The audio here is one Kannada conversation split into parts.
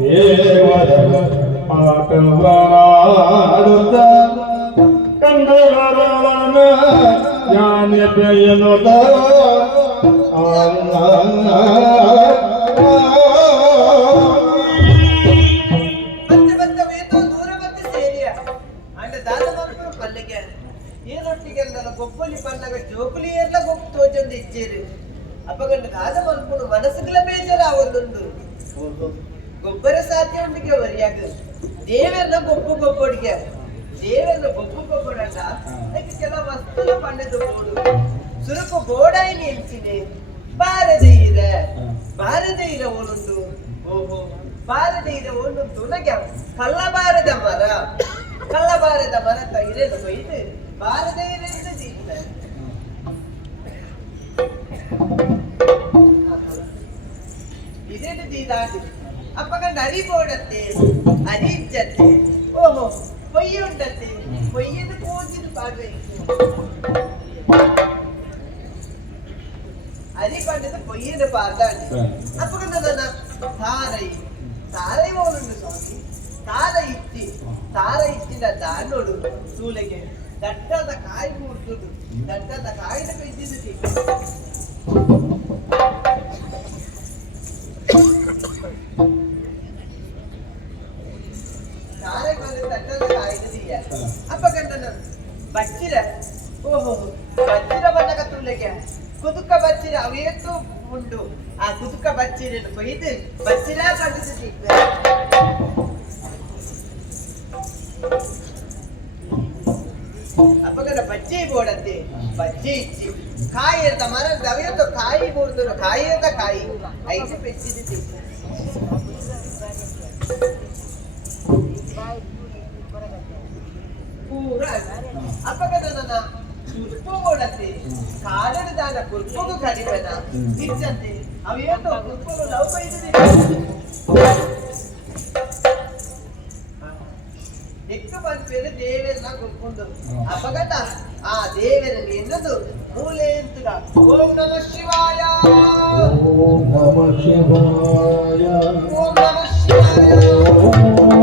ದೇವರ ಪಾಠವಾಡುತ್ತ ಕಂದವರವನ ಜ್ಞಾನಪೆಯನುತ గొప్పలి పండగ జోకులు ఎట్లా గొప్ప తోచంది ఇచ్చేరు అప్పగంట కాద మనుకుడు మనసుకుల పేజర ఆవొందుండు గొప్పర సాధ్యం ఉండికే వరియాక దేవెన్న గొప్పొడిగా దేవెన్న గొప్పొడంట ಅದಕ್ಕೆ ಕೆಲ ವಸ್ತುల పండదు పోడు ಸುರುಕು ಗೋಡಾಯಿ ನಿಲ್ಸಿನೆ ಬಾರದೈರ ಓನುಂಡು ಓಹೋ ಬಾರದೈರ ಓನುಂಡು ನಗೆ ಕಲ್ಲಬಾರದ ಮರ ತೈರೆದು ಕೊಯ್ದು ಬಾರದೈರ ಇದೇನು ದೀದಾಡಿ ಅಪ್ಪಗಂಡ ಅರಿ ಬೋಡತ್ತೆ ಅರಿ ಇಜ್ಜತ್ತೆ ಓಹೋ పొయ్యి ఉండద్ది పొయ్యిని పూజిని పాడవేసి అది పండుగ పొయ్యిని పాడాలి అప్పుడు తారై ఓనుండు స్వామి తార ఇచ్చిన దాన్నోడు చూలగే దట్టದ కాయ కూర్చుడు దట్టದ కాయను పెంచింది ಬಚ್ಚಿರ ಓಹೋ ಬಚ್ಚಿರ ಬಣ್ಣಗ ತುಳ್ಳೆಗೆ ಕುದುಕ ಬಚ್ಚಿರ ಅವೇತು ಉಂಡು ಆ ಕುದುಕ ಬಚ್ಚಿರನ್ನು ಕೊಯ್ದು ಬಚ್ಚಿರ ಪಂಡಿತು ಅಪ್ಪಗನ ಬಜ್ಜಿ ಬೋಡಂತೆ ಬಜ್ಜಿ ಇಚ್ಚಿ ಕಾಯಿ ಅಂತ ಮರ ಅವೇತು ಕಾಯಿ ಬೋಡ್ದು ಕಾಯಿ ಅಂತ ಕಾಯಿ ಐದು ಪೆಚ್ಚಿದ್ದು ಅಪಗತನ ಕುರ್ಪು ಕೊಡತ್ತೆ ಕಾಡದಾದ ಕುರ್ಪುಗೂ ಕಡಿಮೆನ ಇಚ್ಚಂತೆ ಅವೇನು ಕುರ್ಪುಗಳು ಲವ್ ಬೈದಿದೆ ಎಕ್ಕ ಬಂದ್ಮೇಲೆ ದೇವೆಲ್ಲ ಕುರ್ಕೊಂಡು ಅಪಗತ ಆ ದೇವರಲ್ಲಿ ಎನ್ನದು ಮೂಲೆ ಎಂತುಗ ಓಂ ನಮಃ ಶಿವಾಯ ಓಂ ನಮಃ ಶಿವಾಯ ಓಂ ನಮಃ ಶಿವಾಯ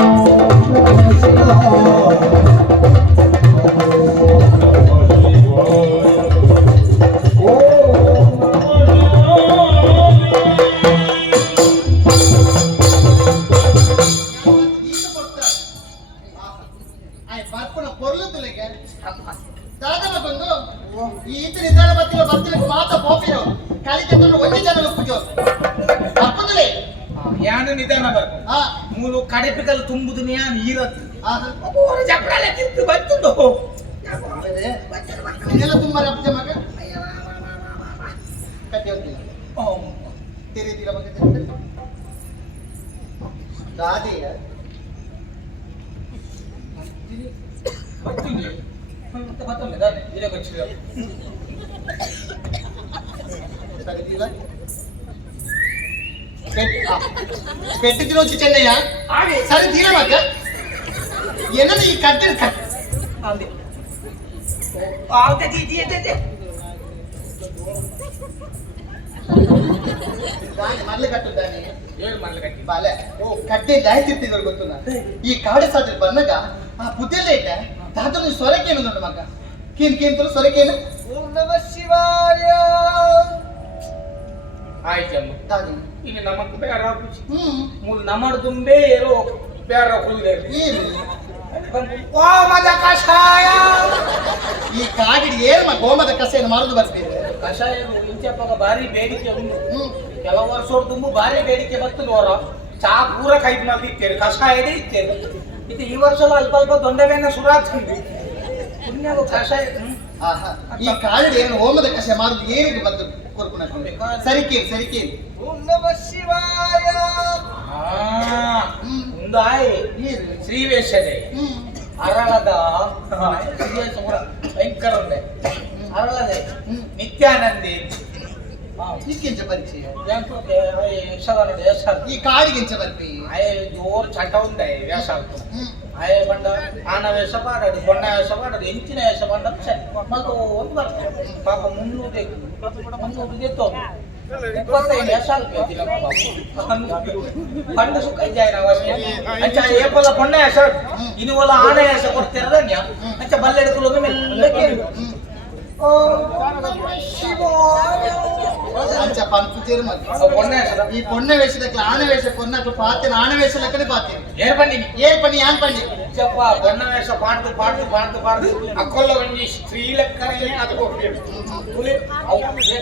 ಮೂಲು ಕಡೆಪಿಕಲ್ ತುಂಬುದುನಿಯಾ ನೀರತ್ತು ಚಪ್ಪಡಲೆ ತಿಂತು ಬಂತುಂಡು ಎಲ್ಲ ತುಂಬ ರಪ್ಪ ಮಗ ಕಟ್ಟಿ ಹೋಗ್ತಿಲ್ಲ ತೆರೀತಿಲ್ಲ ಮಗ ದಾದಿಯ ಬರ್ತುಂಡಿ ಬರ್ತುಂಡಿ ದಾನೆ ಇರೇ ಬಚ್ಚಿರ ಸರಿದಿಲ್ಲ పెట్టిలో వచ్చి చెన్నయ్య సరే తీరమాక ఎన్నది ఈ కట్టెలు మరలు కట్టుదాన్ని బాలే ఓ కట్టే లాಯ್ತಿರ್ತಿ ಗೊತ್ತುನ ಈ ಕಾಡೆ ಸಾದ್ರ ಬಂದಾಗ ಆ ಬುದ್ಧಿಲೇಕ ದಾತನು ಸೊರಕೇನು ನೋಡು ಮಗ ಕೇನ್ ಸೊರಕೇನು ಓಂ ನಮಃ ಶಿವಾಯ ಆಯ್ತಮ್ಮ ದಾದಿ ಈಗ ನಮಕ್ ಬೇಡ ಮೂಲ ನಮಡ್ ತುಂಬೆ ಏರೋ ಬೇಡ ಕುಳಿದೆ ಗೋಮದ ಕಷಾಯ ಈ ಕಾಡಿಗೆ ಏನು ಗೋಮದ ಕಷಾಯ ಮಾರುದು ಬರ್ತಿದೆ ಕಷಾಯ ಇಂಚಪ್ಪಾಗ ಭಾರಿ ಬೇಡಿಕೆ ಉಂಟು ಕೆಲವು ವರ್ಷ ತುಂಬು ಭಾರಿ ಬೇಡಿಕೆ ಬರ್ತದೆ ಅವರ ಚಾ ಪೂರ ಕೈದು ಮಾಡ್ತಿರ್ತೇವೆ ಕಷಾಯದೇ ಇರ್ತೇವೆ ಇದು ಈ ವರ್ಷ ಅಲ್ಪ ದೊಂಡವೇನ ಶುರು ಆಗ್ತದೆ ಪುಣ್ಯದ ಕಷಾಯ ಈ ಕಾಡಿಗೆ ಏನು ಹೋಮದ ಕಷಾಯ ಮಾರುದು ಏನಿಗೆ ಬಂದು ಸರಿಕೆ ಓಂ ನಮಃ ಶಿವಾಯ ಮುಂದಾಯಿ ಶ್ರೀವೇಶದೆ ಅರಳದ ಭಯಂಕರ ಉಂಡೆ ಅರಳದೆ ನಿತ್ಯಾನಂದಿ ಈಕೆಂಚ ಪರಿಚಯ ಯಕ್ಷಗಾನ ಈ ಕಾಡಿಗೆಂಚ ಬರ್ಪಿ ಜೋರ್ ಚಟ ಉಂಡೆ ವ್ಯಾಸ ಆಯ ಬಂಡ ಆನ ವೇಷ ಪಾಡದು ಬಣ್ಣ ವೇಷ ಪಾಡದು ಹೆಂಚಿನ ವೇಷ ಪಾಡ ಮತ್ತು ಒಂದು ಬರ್ತದೆ ಪಾಪ 300 ಗೆತ್ತು 25 ವರ್ಷ పండు సుఖ జాయినా వస్తే అంచా ఏపల పొన్న అసర్ ఇని వల్ల ఆనే అస కొర్తెరదన్య అంచా బల్లెడుకులోకి మెల్లకి ఓ శివాయ ಅಂಚ ಪಂಪು ಚೇರು ಮತ್ತೆ పొన్న అసర ಈ ಪೊಣ್ಣೆ ವೇಷದಕ್ಕೆ ಆನೆ ವೇಷ ಪೊನ್ನಕ್ಕೆ ಪಾತೆ ಆನೆ ವೇಷ ಲೆಕ್ಕನೆ ಪಾತೆ ఏ పండి ಏನ್ ಪಣಿ ಯಾನ್ ಪಣಿ చెప్ప పొన్న వేష పాడుతూ అక్కల్లో వెండి స్త్రీ లెక్కనే అదుకోలేదు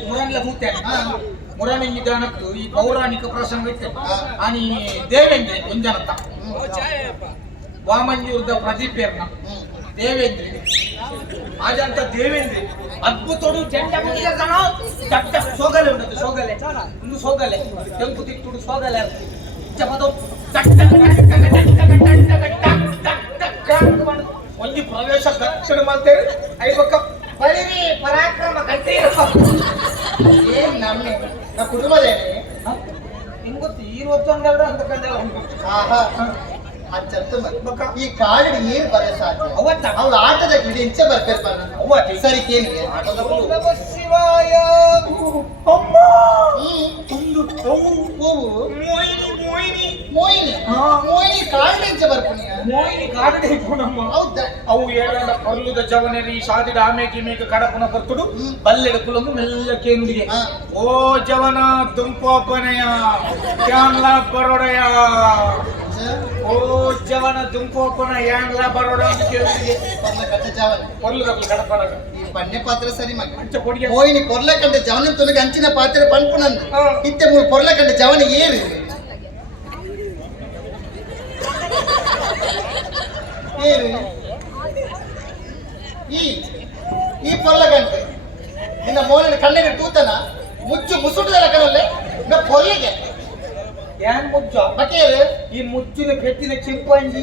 మురణ్ల మూతే ಮುರಾಣಿ ನಿಧಾನಕ್ಕೂ ಈ ಪೌರಾಣಿಕ ಪ್ರಸಂಗ ಇತ್ತು आणि ದೇವೇಂದ್ರ ಒಂಜನತ ವಾಮಂಜೂರ್ದ ಪ್ರದೀಪೇರ್ನ ದೇವೇಂದ್ರ ಆಜಂತ ದೇವೇಂದ್ರ ಅದ್ಭುತೋಡು ಜಂಡ ಮುಗಿದ ಕಣ ಟಕ್ ಟಕ್ ಸೋಗಲೆ ಉಂಟು ಸೋಗಲೆ ಒಂದು ಸೋಗಲೆ ಕೆಂಪು ತಿಟ್ಟುಡು ಸೋಗಲೆ ಜಪದೋ ಟಕ್ ಟಕ್ ಒಂದು ಪ್ರವೇಶ ಗಚ್ಚಡ ಮಾಡ್ತೇವೆ ಐವಕ್ಕ ಬಳಿರಿ ಪರಾಕ್ರಮ ಕಟ್ಟೀರ ಏನ್ ನಮ್ಮೆ ನಾ ಕುಟುಂಬದೇನೆ ನಿಂಗೆ ಗೊತ್ತು ಈ ಹೊತ್ತೊಂದೆರಡು ಅಂತ ಕಂಡೆಲ್ಲ ಉಂಟು ಆಹಾ ಅಚ್ಚಂತ ಈ ಕಾಡಿಗೆ ಏನ್ ಬರ ಸಾಧ್ಯ ಅವತ್ತ ಅವ್ಳು ಆಟದ ಗಿಡ ಇಂಚೆ ಬರ್ಬೇಕು ಅವತ್ತಿ ಸರಿ ಕೇಳಿಗೆ ನಮಃ ಶಿವಾಯ ಅಮ್ಮ ಒಂದು ಹೂವು ಮೋಹಿನಿ ಮೋಹಿನಿ ಮೋಹಿನಿ ಕಾಡಿಗೆ ಇಂಚೆ ಬರ್ಪುಣಿಯ ಮೋಹಿನಿ ಕಾಡಡೆ ಇಪ್ಪುನಮ್ಮ ಹೌದಾ ಅವು ಏಳದ ಕಲ್ಲುದ ಜವನರಿ ಸಾದಿದ ಆಮೇಕೆ ಮೇಕ ಕಡಪುನ ಬರ್ತುಡು ಬಲ್ಲೆಡ ಕುಲಂದು ಮೆಲ್ಲ ಕೇಂದ್ರಿಗೆ ಓ ಜವನ ದುಂಪೋಪನೆಯ ಕ್ಯಾನ್ಲ ಬರೋಡಯ ಓ ಜವನ ದುಂಪೋಪನ ಯಾಂಗ್ಲ ಬರೋಡ ಅಂತ ಕೇಳಿಗೆ పొర్ల కట్ట జవన పొర్లుదకు కడపడక ఈ పన్నె పాత్ర సరి మగ అంచ పొడిಗೆ మోహిని పొర్ల కంటే జవన తొలగి అంచిన పాత్ర పన్పునందు ఇత్తే మూడు పొర్ల కంటే జవన ఏరు ఏరు ఈ పొర్ల కంటే నిన్న మోహిని కಣ್ಣెని తూతన ముచ్చు ముసుడు కనలే నా పొర్లಗೆ ಯಾನ್ ಮುಜ್ಜ ಬಕೇರು ಈ ಮುಜ್ಜಿನ ಪೆಟ್ಟಿನ ಚಿಂಪಾಂಜಿ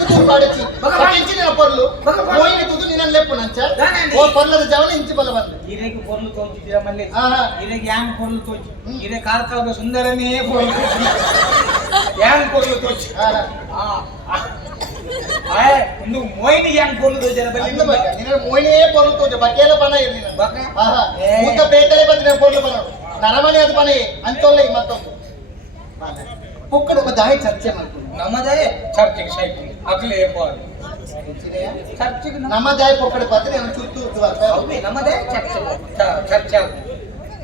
ತುದು ಪಾಡಚಿ ಬಕೇಂಚಿನ పొర్లు మోహిని ತುದು ನಿನ್ನ ಲೆಪ್ಪು ನಂಚ ಓ పొర్ಲದ ಜವನ ಇಂಚಿ ಬಲ ಬಂದು ಇರೆಗೆ ಪೊರ್ಲು ತೋಂಚಿದ್ದೀರ ಮಲ್ಲೆ ಆಹಾ ಇರೆಗೆ ಯಾಂಗ್ ಪೊರ್ಲು ತೋಂಚಿ ಇರೆ ಕಾರ್ಕಳದ ಸುಂದರನೇ ಪೊರ್ಲು ಯಾಂಗ್ ಪೊರ್ಲು ತೋಂಚಿ ಒಂದು ಮೋಹಿನಿ ಯಾಂಗ್ ಪೊರ್ಲು ತೋಂಚರ ಬಲ್ಲಿ ನಿನ್ನ ಮೋಹಿನಿಯೇ పొర్లు ತೋಜ ಬಕೇಲ ಪನ ಇರ್ನಿ ಬಕ ಆಹಾ ಮೂತ ಪೇಟಲೆ ಬತ್ತಿನ పొర్లు ಪನ ನರಮನೆ ಅದು ಪನೆ ಅಂತೊಲ್ಲ ಮತ್ತೊಂದು ಪುಕ್ಕಡ ಬದಾಯಿ ಚರ್ಚೆ ಮಾಡ್ತೀನಿ ನಮ್ಮದೇ ಚರ್ಚೆಗೆ ಶೈಲಿ ಅಗ್ಲೇ ಪಾಡು ಚರ್ಚೆಗೆ ನಮ್ಮದಾಯ ಪುಕ್ಕಡ ಬದ್ರೆ ಅವನು ಚುತ್ತು ಹೌದು ನಮ್ಮದೇ ಚರ್ಚೆ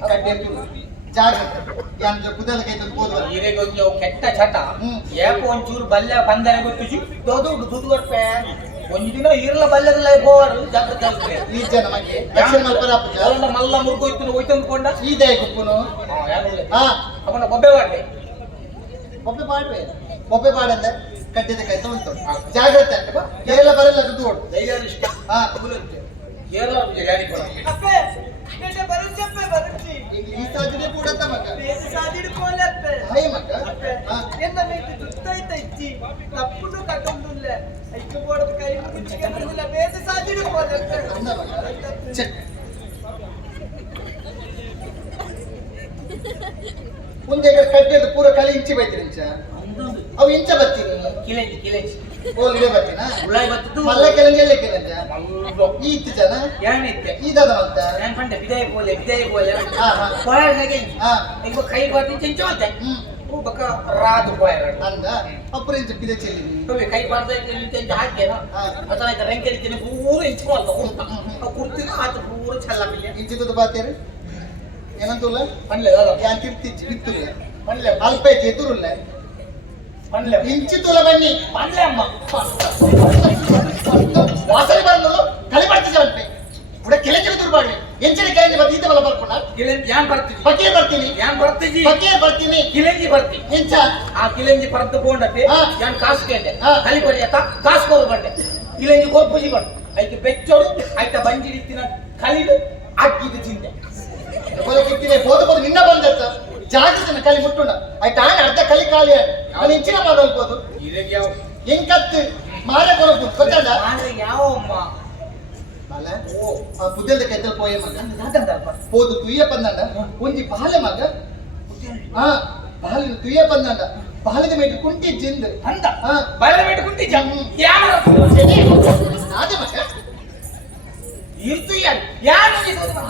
ಕಡ್ಡೆ ಜಾಗ್ರತೆ ಯಾನ್ ಕುದಲ ಕೈತ ಹೋದ್ವ ಇರೆಗೊಂದು ಕೆಟ್ಟ ಚಟ ಏಪ ಒಂಚೂರು ಬಲ್ಯ ಬಂದರೆ ಗೊತ್ತು ದೊಡ್ಡ ದುಡ್ಡು ಬರ್ಪೆ ಒಂದು ದಿನ ಇರಲ ಬಲ್ಯದಲ್ಲ ಹೋವರು ಜಾಗ್ರತೆ ಆಗ್ತದೆ ಈ ಜನ ನಮಗೆ ದಕ್ಷಿಣ ಮಲ್ಪರಾಪ ಅವನ ಮಲ್ಲ ಮುರ್ಗೋಯ್ತು ಹೋಯ್ತು ಅಂದ್ಕೊಂಡ ಈ ದಯ ಗುಪ್ಪುನು ಹಾ ಅವನ ಬೊಬ್ಬೆ ಮಾಡಿ ಬೊಬ್ಬೆ ಪಾಡ್ವೆ ಬೊಬ್ಬೆ ಪಾಡಂದ ಕಡ್ಡೆದ ಕೈತ ಉಂಟು ಜಾಗ್ರತೆ ಕೇರಳ ಬರಲ್ಲ ದುಡ್ಡು ಓಡು ಧೈರ್ಯ ಇಷ್ಟ ಹಾ ಕೇರಳ ಯಾರಿ ಕೊಡ ಈ ಸಾಧ್ಯತೆ ಕೂಡ ಮಗ ಹಾಯ್ ಮಗ ಅಂದ ಮಗ ಚೆಕ್ ಮುಂದೆ ಕಡ್ಡೆದು ಪೂರ ಕಲಿ ಇಂಚಿ ಬೈತೀನಿ ಇಂಚ ಅವು ಇಂಚ ಬರ್ತೀನಿ ಕಿಲೆಂಜಿ ಓಲ್ಗೆ ಬರ್ತೀನಾ ಉಳ್ಳಾಯಿ ಬತ್ತದು ಮಲ್ಲ ಕೆಳಂಜಲ್ಲೇ ಕೆಳಂಜ ಈ ಇತ್ತು ಜನ ಏನಿತ್ತೆ ಈದದ ಮತ್ತ ನಾನು ಪಂಡ ಬಿದಾಯ ಬೋಲೆ ಹಾ ಹಾ ಕೊಳಗೆ ಹಾ ಈಗ ಕೈ ಬಾತಿ ಚೆಂಚೋತೆ ಬಕ ರಾದು ಕೊಯರ ಅಂದ ಅಪ್ಪರ ಇಂಚ ಪಿದೆ ಚೆಲ್ಲಿ ತೋವೆ ಕೈ ಬಾರ್ದ ಚೆಂಚ ಹಾಕ್ಯನ ಅತನ ರಂಕೆಲಿ ತಿನ ಪೂರ ಇಂಚೋಲ್ಲ ಕುರ್ತಿನ ಆತ ಪೂರ ಛಲ್ಲ ಬಿಲ್ಲೆ ಇಂಚಿದು ಬಾತೇರು ಏನಂತುಲ್ಲ ಪನ್ಲೆ ದಾದ ಯಾನ್ ತಿರ್ತಿಚ್ಚಿ ಬಿತ್ತುಲ್ಲ ಪನ್ಲೆ ಅಲ್ಪ ಐತಿ ಎದುರುಲ್ಲ ಪನ್ಲೆ ಇಂಚಿತುಲ ಬನ್ನಿ ಪನ್ಲೆ ಅಮ್ಮ ವಾಸನೆ ಬಂದು ಕಲಿ ಮಾಡ್ತಿದ್ದೆ ಬಂತೆ ಉಡ ಕೆಳಗೆ ದುರ್ಬಾಡಿ ಎಂಚಿನ ಕೆಳಗೆ ಬತ್ತಿ ಈತ ಬಲ ಬರ್ಕೊಂಡ ಕಿಲೆಂಜಿ ಯಾನ್ ಬರ್ತೀವಿ ಬಕ್ಕೆ ಬರ್ತೀನಿ ಯಾನ್ ಬರ್ತೀವಿ ಬಕ್ಕೆ ಬರ್ತೀನಿ ಕಿಲೆಂಜಿ ಬರ್ತಿ ಎಂಚ ಆ ಕಿಲೆಂಜಿ ಪರದ್ದು ಬೋಂಡತೆ ಯಾನ್ ಕಾಸು ಕೇಂದೆ ಹಾ. ಕಲಿ ಬಡಿಯತ ಕಾಸು ಕೋರು ಬಂಡೆ ಕಿಲೆಂಜಿ ಕೋರ್ ಪೂಜಿ ಬಂಡು ಐತೆ ಬೆಚ್ಚೋಡು ಐತ ಬಂಜಿ ರೀತಿನ ಕಲಿದು ಅಗ್ಗಿದು ಚಿಂತೆ ಬೋಲ ಕಿತ್ತಿನೆ ಬೋದು ನಿನ್ನ ಬಂದತ್ತ ಜಾಗೃತನ ಕಲಿ ಮುಟ್ಟುಂಡ ಆಯ್ತ ಆನೆ ಅರ್ಧ ಕಲಿ ಖಾಲಿ ನಾನು ಇಂಚಿನ ಮಾಡೋಲ್ಬೋದು ಇರೆಗೆ ಯಾವ ಎಂಕತ್ತು ಮಾರೆ ಕೊಡಬಹುದು ಗೊತ್ತಲ್ಲ ಅಂದ್ರೆ ಯಾವ ಅಮ್ಮ ಅಲ್ಲ ಆ ಬುದ್ಧಲ್ದ ಕೈತಲ್ ಪೋಯೆ ಮಗ ನಾದಂದಪ್ಪ ಪೋದು ತುಯ್ಯ ಪಂದಂಡ ಒಂಜಿ ಬಾಲೆ ಮಗ ಹಾ ಬಾಲೆ ತುಯ್ಯ ಪಂದಂಡ ಬಾಲದ ಮೇಲೆ ಕುಂಟಿ ಜಿಂದ್ ಅಂದ ಹಾ ಬಯಲ ಬಿಟ್ಟು ಕುಂತಿದ್ದ ಯಾರ ನಾದೆ ಮಗ ಇರ್ತು ಯಾರು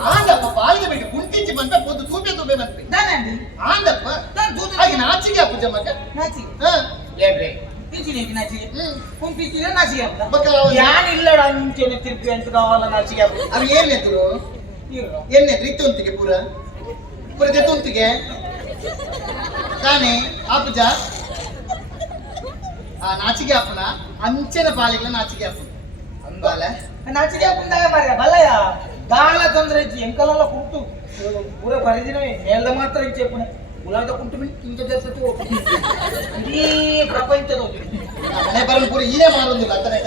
ಆಂದಪ್ಪ ಬಾಯಿಗೆ ಬಿಟ್ಟು ಕುಂಟಿಂಚಿ ಬಂದ ಪೊದ್ದು ತೂಪೆ ತೂಪೆ ಬಂದ್ರಿ ನಾನಂದಿ ಆಂದಪ್ಪ ನಾನು ತೂತು ಹಾಗೆ ನಾಚಿಗೆ ಅಪ್ಪುಜ ಮಗ ನಾಚಿ ಹಾ ಏನ್ರಿ ಪಿಚಿನಿ ನಾಚಿಗೆ ಪಿಚಿನ ನಾಚಿಗೆ ಅಂತ ಮಕ್ಕಳ ಯಾನ್ ಇಲ್ಲಡ ಅಂಚೆನೆ ತಿರ್ಪಿ ಅಂತ ಕಾವಲ್ಲ ನಾಚಿಗೆ ಅವು ಏನೆದ್ರು ಏನೆದ್ರು ಇತ್ತೊಂತಿಗೆ ಪೂರ ಪೂರ ತೆತ್ತೊಂತಿಗೆ ತಾನೇ ಅಪ್ಪುಜ ಆ ನಾಚಿಗೆ ಅಪ್ಪನ ಅಂಚೆನ ಪಾಲಿಗಳ ನಾಚಿಗೆ ಅಪ್ಪನ ಅಂಬಾಲ ನಾಚಿಗೆ ಅಪ್ಪಂದಾಗ ಮಾರ್ರೆ ಬಲ್ಲಯ್ಯ ದಾಳ ತೊಂದ್ರೆ ಇಚ್ಚಿ ಎಂಕಲೆಲ್ಲ ಕುಂಟು ಪೂರ ಬರೆದಿನವೇ ಮೇಲ್ದ ಮಾತ್ರ ಇಚ್ಚೆ ಪುಣೆ ಉಲಾದ ಕುಂಟು ಬಿಟ್ಟು ಇಂಥ ದೇಶಕ್ಕೆ ಹೋಗ್ತೀನಿ ಇಡೀ ಪ್ರಪಂಚದ ಮನೆ ಬರಲು ಪೂರ ಈನೇ ಮಾಡೋದಿಲ್ಲ ಅಂತಾನೆ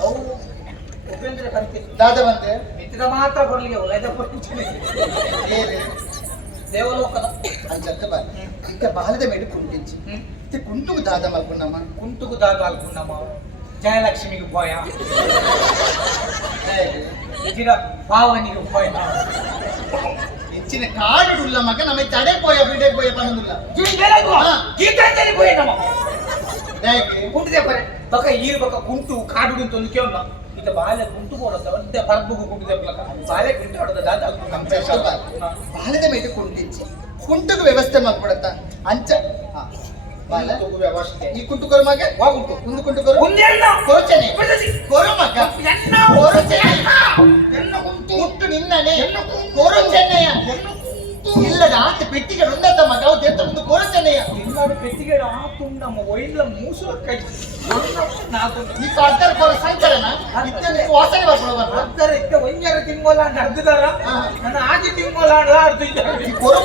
ಅವು ಉಪೇಂದ್ರ ಕಂತೆ ದಾದ ಬಂತೆ ಮಿತ್ರ ಮಾತ್ರ ಬರ್ಲಿಕ್ಕೆ ಉಲಾದ ಪುಣ್ಯ ದೇವಲೋಕದ ಅಂಚತ್ತ ಬಾ ಇಂಕ ಬಾಲದ ಮೇಲೆ ಕುಂಟಿಂಚಿ ಮತ್ತೆ ಕುಂಟುಗು ದಾದ ಮಲ್ಕೊಂಡಮ್ಮ ಕುಂಟುಕು ದಾಗ ಅಲ್ಪುಣ್ಣಮ್ಮ ಜಯಲಕ್ಷ್ಮಿಗೆ ಭಯ ಇದಿರ ಪಾವನಿಗೆ ಭಯ ಹೆಚ್ಚಿನ ಕಾಡುಲ್ಲ ಮಗ ನಮಗೆ ತಡೆ ಪೋಯ ಬಿಡೆ ಪೋಯ ಬಂದಿಲ್ಲ ಗೀತಾಂಜಲಿ ಭಯ ನಮ್ಮ ಯಾಕೆ ಕುಂಟಿದೆ ಬರೆ ಬಕ ಈರು ಬಕ ಕುಂಟು ಕಾಡು ಅಂತ ಒಂದು ಕೇಳ ಇತ ಬಾಲೆ ಕುಂಟು ಕೊಡತ್ತ ಒದ್ದೆ ಪರ್ಬುಗು ಕುಂಟಿದೆ ಬಕ ಬಾಲೆ ಕುಂಟು ಹೊಡೆದ ದಾದ ಬಾಲದ ಮೇಲೆ ಕುಂಟಿಂಚಿ ಕುಂಟುಗು ವ್ಯವಸ್ಥೆ ಮಾಡ್ಕೊಡತ್ತ ಅಂಚ ಕುಂಟುಗು ವ್ಯವಸ್ಥೆ ಈ ಕುಂಟು ಕೊರು ಮಗ ವಾಗುಂಟು ಒಂದು ಕುಂಟು ಕೊರು ಒಂದೆಲ್ಲ ಕೊರಚನೆ ಕೊರು ಮಗ ಎನ್ನ ಕೊರಚನೆ ಎನ್ನ ಕುಂಟು ಕುಂಟು ನಿನ್ನನೆ ಕೊರಚನೆಯ ಇಲ್ಲದ ಆತ ಪೆಟ್ಟಿಗೆ ರುಂದತ್ತ ಮಗ ಅವು ದೇತ್ತ ಒಂದು ಕೊರಚನೆಯ ಎಲ್ಲಾರು ಪೆಟ್ಟಿಗೆ ಆತು ನಮ್ಮ ಒಯ್ಲ ಮೂಸುಲ ಕೈ ನಾಲ್ಕು ಈ ಅರ್ಧರ ಕೊರ ಸಂಚಲನ ಇತ್ತಂದ್ರೆ ವಾಸನೆ ಬರ್ಕೊಳ್ಳೋಣ ಅರ್ಧರ ಇತ್ತ ಒಂಜರ ತಿಂಗೋಲ ಅಂತ ಅರ್ಧದಾರ ನನ್ನ ಆಜಿ ತಿಂಗೋಲ ಅಂತ ಅರ್ಧ ಈ ಕೊರು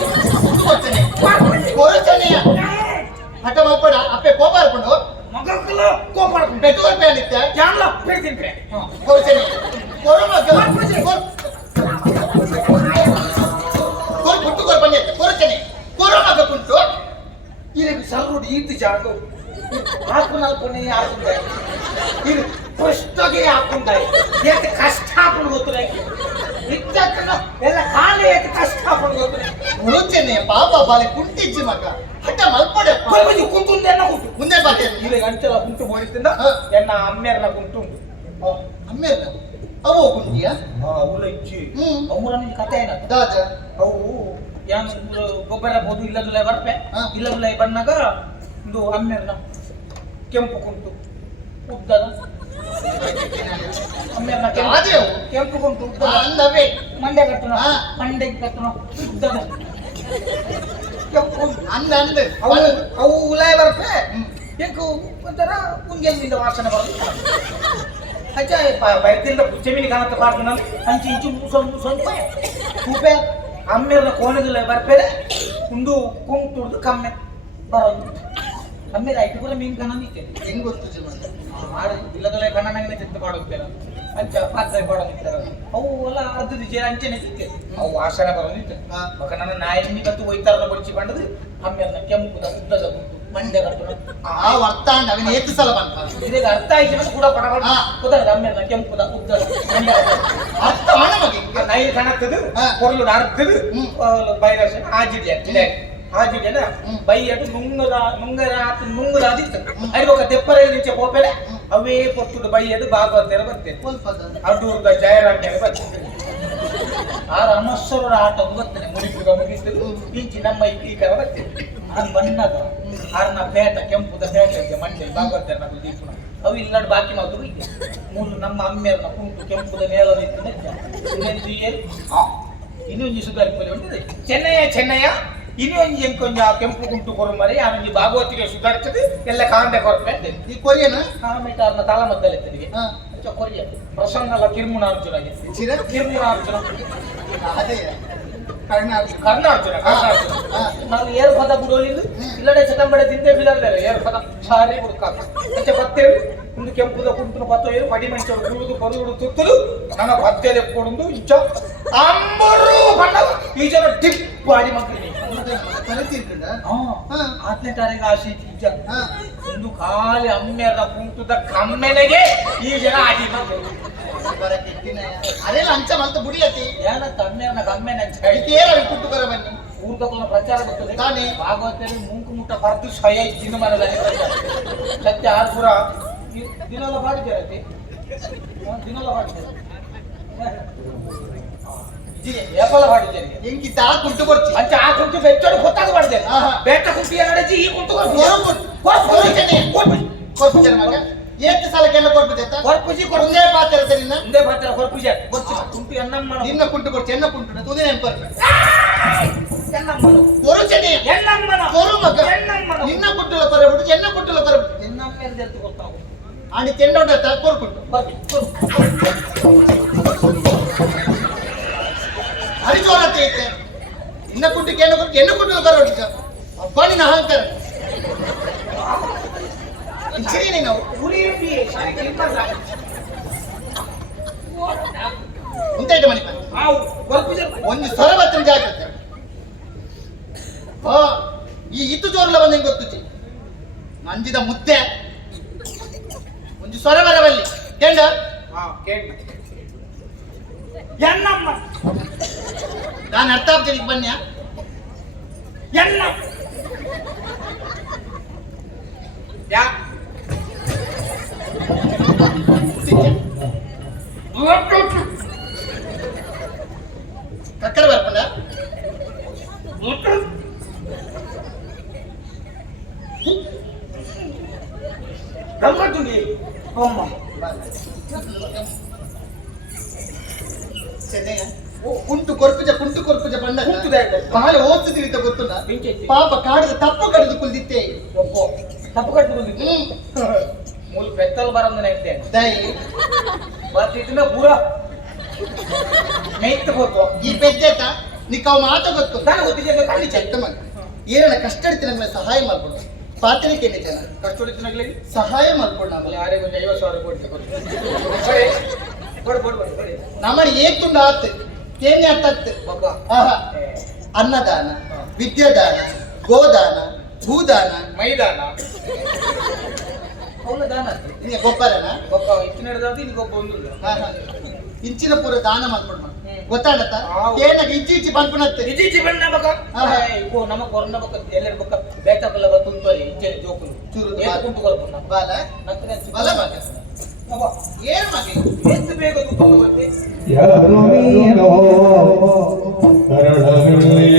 ಕೊರಚನೆ ಕೊರಚನೆಯ ಹಠ ಮಾಡ್ಬೇಡ ಅಪ್ಪೆ ಕೋಪ ಹಾಕೊಂಡು ಮಗಕ್ಕಲ್ಲ ಕೋಪ ಮಾಡ್ಕೊಂಡು ಪೆಟ್ರೋಲ್ ಪ್ಯಾನ್ ಇತ್ತ ಯಾನ್ಲ ಪೆಡ್ತೀನಿ ಕೊರಚನೆ ಕೊರು ಮಗ ಕೊರು ಕುಂಟು ಕೊರು ಬನ್ನಿ ಕೊರಚನೆ ಕೊರು ಮಗ ಕುಂಟು ఇది సర్రుడు ఈతి జాడు ఆకు నల్కొని ఆకుంటాయి ఇది ಕಷ್ಟಗೆ ಹಾಕೊಂಡಾಯಿ ಏಕೆ ಕಷ್ಟ ಹಾಕೊಂಡು ಗೊತ್ತಿಲ್ಲ ಇದ್ದಕ್ಕನ ಎಲ್ಲ ಖಾಲಿ ಏಕೆ ಕಷ್ಟ ಹಾಕೊಂಡು ಗೊತ್ತಿಲ್ಲ ಮುಳುಚೆನೆ ಪಾಪ ಬಾಲೆ ಕುಂಟಿಜ್ಜಿ ಮಗ ಹಠ ಮಲ್ಪಡೆ ಕೊಲ್ಬಂದಿ ಕುಂತುಂದು ಎನ್ನ ಕುಂಟು ಮುಂದೆ ಬಾತೆ ಇಲ್ಲಿ ಗಂಟೆಲ್ಲ ಕುಂಟು ಮೋಡಿಸಿಂದ ಎನ್ನ ಅಮ್ಮೆರ್ನ ಕುಂಟು ಉಂಟು ಅಮ್ಮೇರ ಅವು ಕುಂಟಿಯ ಅವಳ ಇಚ್ಚಿ ಅವರ ನಿನ್ ಕತೆ ಏನ ದಾಜ ಅವು ಯಾನ್ ಗೊಬ್ಬರ ಬೋದು ಇಲ್ಲದಲ್ಲ ಬರ್ಪೆ ಇಲ್ಲದಲ್ಲ ಬಂದಾಗ ಒಂದು ಅಮ್ಮೆರ್ನ ಕೆಂಪು ಕುಂಟು ಉದ್ದದ ಅಮ್ಮೆರ್ನ ಕೆಂಪು ಕುಂಟು ಉದ್ದದ ಅಂದವೇ ಮಂಡೆ ಕಟ್ಟಣ ಮಂಡೆಗೆ ಕಟ್ಟಣ ಉದ್ದದ ಕೆಂಪು ಅಂದ ಅಂದ ಅವು ಉಲಾಯ ಬರ್ಪೆ ಏಕು ಒಂಥರ ಕುಂಗೆಲ್ಲಿಂದ ವಾಸನೆ ಬರುತ್ತೆ ಅಜ್ಜ ಬೈತಿಂದ ಜಮೀನು ಕಾಣತ್ತ ಪಾರ್ದು ನಾನು ಅಂಚಿ ಇಂಚು ಸ್ವಲ್ಪ ಉಪೆ ಅಮ್ಮೆರ್ನ ಕೋಣೆದಿಲ್ಲ ಬರ್ಪೇರೆ ಒಂದು ಕುಂಟುಡ್ದು ಕಮ್ಮೆ ಬರೋದು ಅಮ್ಮೆರ ಐಟು ಕೂಡ ಮೀನು ಕಣ ನಿಂತೆ ಹೆಂಗ್ ಗೊತ್ತು ಜಮ ಮಾಡಿ ಇಲ್ಲದಲ್ಲೇ ಕಣ್ಣನಾಗನೆ ಚಿಂತೆ ಮಾಡುತ್ತೇನೆ ಅಂಚ ಪಾತ್ರೆ ಕೊಡ ನಿಂತಾರೆ ಅವು ಎಲ್ಲ ಅದು ಜೇರ ಅಂಚೆನೆ ಸಿಕ್ಕೆ ಅವು ವಾಸನೆ ಬರೋ ನಿಂತೆ ಮಗ ನನ್ನ ನಾಯಿನಿ ಬಂದು ಒಯ್ತಾರಲ್ಲ ಬಡಿಸಿ ಬಂಡದು ಅಮ್ಮೆರ್ನ ಕೆಂಪುದ ಉದ್ದದ ಕುಂಟು ಮಂಡ್ಯ ಕಟ್ಟಣ ಆ ವರ್ತಮಾನ ಅವನ ಏತು ಸಲ ಬಂತ ಇದಕ್ಕೆ ಅರ್ಥ ಆಯ್ತು ಕೂಡ ಪಟ ಗೊತ್ತಾಗ ಅಮ್ಮೆರ್ನ ಕೆಂಪುದ ಉದ್ದದ ಮಂಡ್ಯ ವರ್ತಮಾನ ಮಗೆ ನೈ ಕಾಣತ್ತದು ಕೊರಲು ಅರ್ಧದು ಬೈರಸ ಆಜಿದೆ ಹಾಜಿಗೆನ ಬೈಯಡು ನುಂಗರ ಆದಿತ್ತು ಅಲ್ಲಿ ఒక ತೆಪ್ಪರ ನಿಂಚೆ ಹೋಪೆಲೆ ಅವೇ ಪೊತ್ತುಡು ಬೈಯಡು ಭಾಗವತರ ಬರ್ತೇನೆ ಅಡ್ಡೂರ್ದ ಜಯರಾಮ್ಯ ಬರ್ತೇನೆ ಆರ ಅನಸ್ವರ ಆಟ ಬರ್ತೇನೆ ಮುಡಿಪುಗ ಮುಗಿಸಿದ್ರು ಇಂಚಿ ನಮ್ಮ ಈ ಕರ ಬರ್ತೇನೆ ನಾನು ಬಣ್ಣದ ಆರ್ನ ಪೇಟ ಕೆಂಪುದ ಪೇಟೆಗೆ ಮಂಡೆ ಭಾಗವತರ ನಗು ದೀಪುಣ ಅವು ಇಲ್ಲಾಡು ಬಾಕಿ ಮಾತು ಇದೆ ಮೂಲು ನಮ್ಮ ಅಮ್ಮೆಯರ್ನ ಕುಂಟು ಕೆಂಪುದ ಮೇಲದಿತ್ತು ಇನ್ನೊಂದು ಸುಧಾರಿಕೆ ಉಂಟಿದೆ ಚೆನ್ನಯ್ಯ ಇನ್ನೊಂದು ಎಂಕೊಂಜ ಕೆಂಪು ಕುಂಟು ಕೊರು ಮರಿ ಆಮೇಲೆ ಭಾಗವತಿಗೆ ಸುಧಾರಿಸದೆ ಎಲ್ಲ ಕಾಂಡೆ ಕೊರಪೆ ಈ ಕೊರಿಯನ ಕಾಮೆಟಾರ್ನ ತಾಳಮದ್ದಲೆತ್ತರಿಗೆ ಕೊರಿಯ ಪ್ರಸಂಗಲ ಕಿರ್ಮುನಾರ್ಜುನ ಕಿರ್ಮುನಾರ್ಜುನ ಅದೇ ಕರ್ನಾರ್ಜುನ ನಾವು ಏರು ಪದ ಬಿಡೋಲಿಂದು ಇಲ್ಲಡೆ ಚಟಂಬಡೆ ತಿಂದೆ ಬಿಡಲ್ದಾರೆ ಏರು ಪದ ಸಾರಿ ಹುಡುಕಾಕ ಮತ್ತೆ ಬತ್ತೇವೆ ಒಂದು ಕೆಂಪುದ ಕುಂಟುನ ಪತ್ತ ಏರು ಪಡಿ ಮೆಣಸು ಕುರುದು ಕೊರುದು ತುತ್ತಲು ನನ್ನ ಪತ್ತೆ ಕೊಡುದು ಇಚ್ಚ ಅಂಬರು ಬಣ್ಣ ಈ ಜನ ಟಿಪ್ ಬಾಡಿ ಮಕ್ಕಳಿಗೆ ಆತ್ನೇ ತಾರೀಕು ಆಸೆ ಇಜ್ಜ ಒಂದು ಖಾಲಿ ಅಮ್ಮೆರ ಕುಂಟುದ ಕಮ್ಮೆನೆಗೆ ಈ ಜನ ಆಡಿ ಅದೆಲ್ಲ ಅಂಚ ಮಲ್ತ ಬುಡಿಯತಿ ಏನಂತ ಅಮ್ಮೆರನ ಕಮ್ಮೆನ ಕೇರಳ ಕುಂಟು ಕರ ಬನ್ನಿ ಊರ್ದಕ್ಕೊಂದು ಪ್ರಚಾರ ಬರ್ತದೆ ತಾನೇ ಭಾಗವತಲ್ಲಿ ಮುಂಕು ಮುಟ್ಟ ಪರ್ದು ಸ್ವಯ ದಿನ ಮನದಲ್ಲಿ ಸತ್ಯ ಆರ್ಪುರ ದಿನಲ್ಲ ಮಾಡಿದ್ದೇವೆ ದಿನಲ್ಲ ಮಾಡಿದ್ದೇವೆ ಏಪಲ ಮಾಡಿದ್ದೇನೆ ಎಂಕಿ ತಾ ಕುಂಟು ಕೊಡ್ಚಿ ಅಂಚ ಆ ಕುಂಟು ಬೆಚ್ಚೋಡು ಗೊತ್ತಾಗ ಮಾಡಿದ್ದೇನೆ ಆಹಾ. ಬೇಟ ಕುಂಟಿ ನಡೆಸಿ ಈ ಕುಂಟು ಕೊರ್ಪುಜನ ಮಗ ಏತ್ ಸಲಕ್ಕೆಲ್ಲ ಕೊರ್ಪುಜ ಕೊರ್ಪುಜಿ ಒಂದೇ ಪಾತ್ರ ನಿನ್ನ ಮುಂದೆ ಬರ್ತಾರೆ ಹೊರಪೂಜೆ ಕುಂಟು ಎನ್ನಮ್ಮನ ನಿನ್ನ ಕುಂಟು ಕೊಡ್ಚಿ ಎನ್ನ ಕುಂಟು ತುದಿ ನೆನ್ಪರ್ಪ ಎನ್ನಮ್ಮನ ಕೊರುಚನೆ ಎನ್ನಮ್ಮನ ಕೊರು ಮಗ ಎನ್ನಮ್ಮನ ನಿನ್ನ ಕುಂಟುಲ ಕೊರಬಿಟ್ಟು ಎನ್ನ ಕುಂಟುಲ ಕೊರಬಿಟ್ಟು ಎನ್ನಮ್ಮ ಎಂದು ಎದ್ದು ಗೊತ್ತಾಗು ಆಣಿ ತೆಂಡೊಂಡ ಕೊರ್ಕುಂಟು ಹರಿಜೋರತೆ ಐತೆ ನಿನ್ನ ಕುಂಟಿಗೆ ಎನ್ನ ಕುಂಟುಲ ಕೊರಬಿಟ್ಟು ಅಬ್ಬ ನಿನ್ನ ಅಹಂಕಾರ ಸರಿ ನೀನು ಉರಿಯುತ್ತಿ ಮುಂತಾಯ್ತು ಮನೆ ಹೊರಪೂಜೆ ಒಂದು ಸ್ವರವತ್ತಿನ ಜಾಗ್ರತೆ ಈ ಇತ್ತು ಜೋರ್ಲ ಬಂದ ಗೊತ್ತು ನಂಜಿದ ಮುದ್ದೆ ಒಂದು ಸ್ವರ ಬರಬಲ್ಲಿ ಕೇಂದ್ರ ಎನ್ನಮ್ಮ ನಾನು ಅರ್ಥ ಆಗ್ತೀನಿ ಬನ್ಯ ಎನ್ನ ಯಾ ಕಕ್ಕರ ಬರ್ಕೊಂಡ ಗಮ್ಮತ್ತುಂಡಿ ಅಮ್ಮ ಚೆನ್ನಯ್ಯ ಕುಂಟು ಕೊರ್ಕುಜ ಬಂದ ಬಹಳ ಓದ್ತಿದ್ವಿ ಗೊತ್ತುಂಡ ಪಾಪ ಕಾಡಿದ ತಪ್ಪು ಕಡಿದು ಕುಲ್ದಿತ್ತೆ ಒಪ್ಪೋ ತಪ್ಪು ಕಟ್ಟು ಬಂದಿದ್ದು ಮೂಲ ಬೆತ್ತಲ್ ಬರಂದನೆ ಇದ್ದೇನೆ ದೈ ಬರ್ತಿದ್ನ ಪೂರ ಮೇಯ್ತು ಗೊತ್ತು ಈ ಪೆಜ್ಜೆತ ನಿಕ್ಕವ ಮಾತ ಗೊತ್ತು ನಾನು ಗೊತ್ತಿದ್ದೆ ಕಳ್ಳಿ ಚೆಂತ ಮಗ ಏನ ಕಷ್ಟ ಇಡ್ತೀನಿ ನಮಗೆ ಸಹಾಯ ಮಾಡ್ಕೊಡು ಪಾತ್ರೆಗೆ ಏನಿದ್ದೇನೆ ಕಷ್ಟ ಹೊಡಿತಿನಾಗ್ಲಿ ಸಹಾಯ ಮಾಡ್ಕೊಡು ನಮ್ಮಲ್ಲಿ ಯಾರಿಗೆ ಒಂದು 50,000 ಕೊಡಿ ನಮ್ಮಲ್ಲಿ ಏತುಂಡ ಆತ್ ಕೇನೆ ಅತ್ತತ್ ಮಗ ಆಹಾ ಅನ್ನದಾನ ವಿದ್ಯಾದಾನ ಗೋದಾನ ಭೂದಾನ ಮೈದಾನ ಅವನ ದಾನ ನಿಮಗೆ ಗೊಬ್ಬರನ ಒಬ್ಬ ಇತ್ತಿನ ಹಿಡಿದಾದ ಇನ್ನೊಬ್ಬ ಒಂದು ಆಹಾ ಇಂಚಿನ ಪೂರ ದಾನ ಮಾಡ್ಕೊಂಡು ಗೊತ್ತಾಡತ್ತ ಏನಾಗ ಇಜ್ಜಿ ಬಂದ್ಬಿಡತ್ತೆ ಇಜಿ ಬಣ್ಣ ಬಕ ಇಗೋ ನಮ್ಮ ಕೊರನ ಬಕ ಎಲ್ಲರ ಬಕ ಬೇಕಲ್ಲ ಬಕ ತುಂತೋಲಿ ಇಜ್ಜೆ ಜೋಕು ಚೂರು ಏತು ಕುಂಟು ಕೊರಪನ ಬಾಲ ನಕ್ಕನೆ ಬಲ ಮಗ ಅಬ್ಬಾ ಏನು ಮಗ ಎಷ್ಟು ಬೇಗ ಕುಂಟು ಬರ್ತಿ ಯಾರು ನೀನೋ ಕರಳಲ್ಲಿ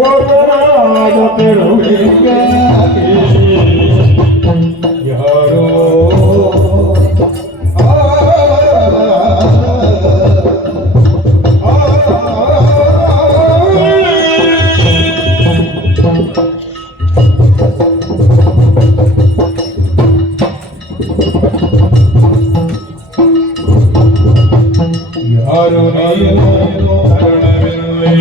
ಓಡಾಡ ತಿರುಳಿಯಾಗಿ ಯಾರೋ ಯಾರು ನೀನು ಕರುಣವಿಲ್ಲೇ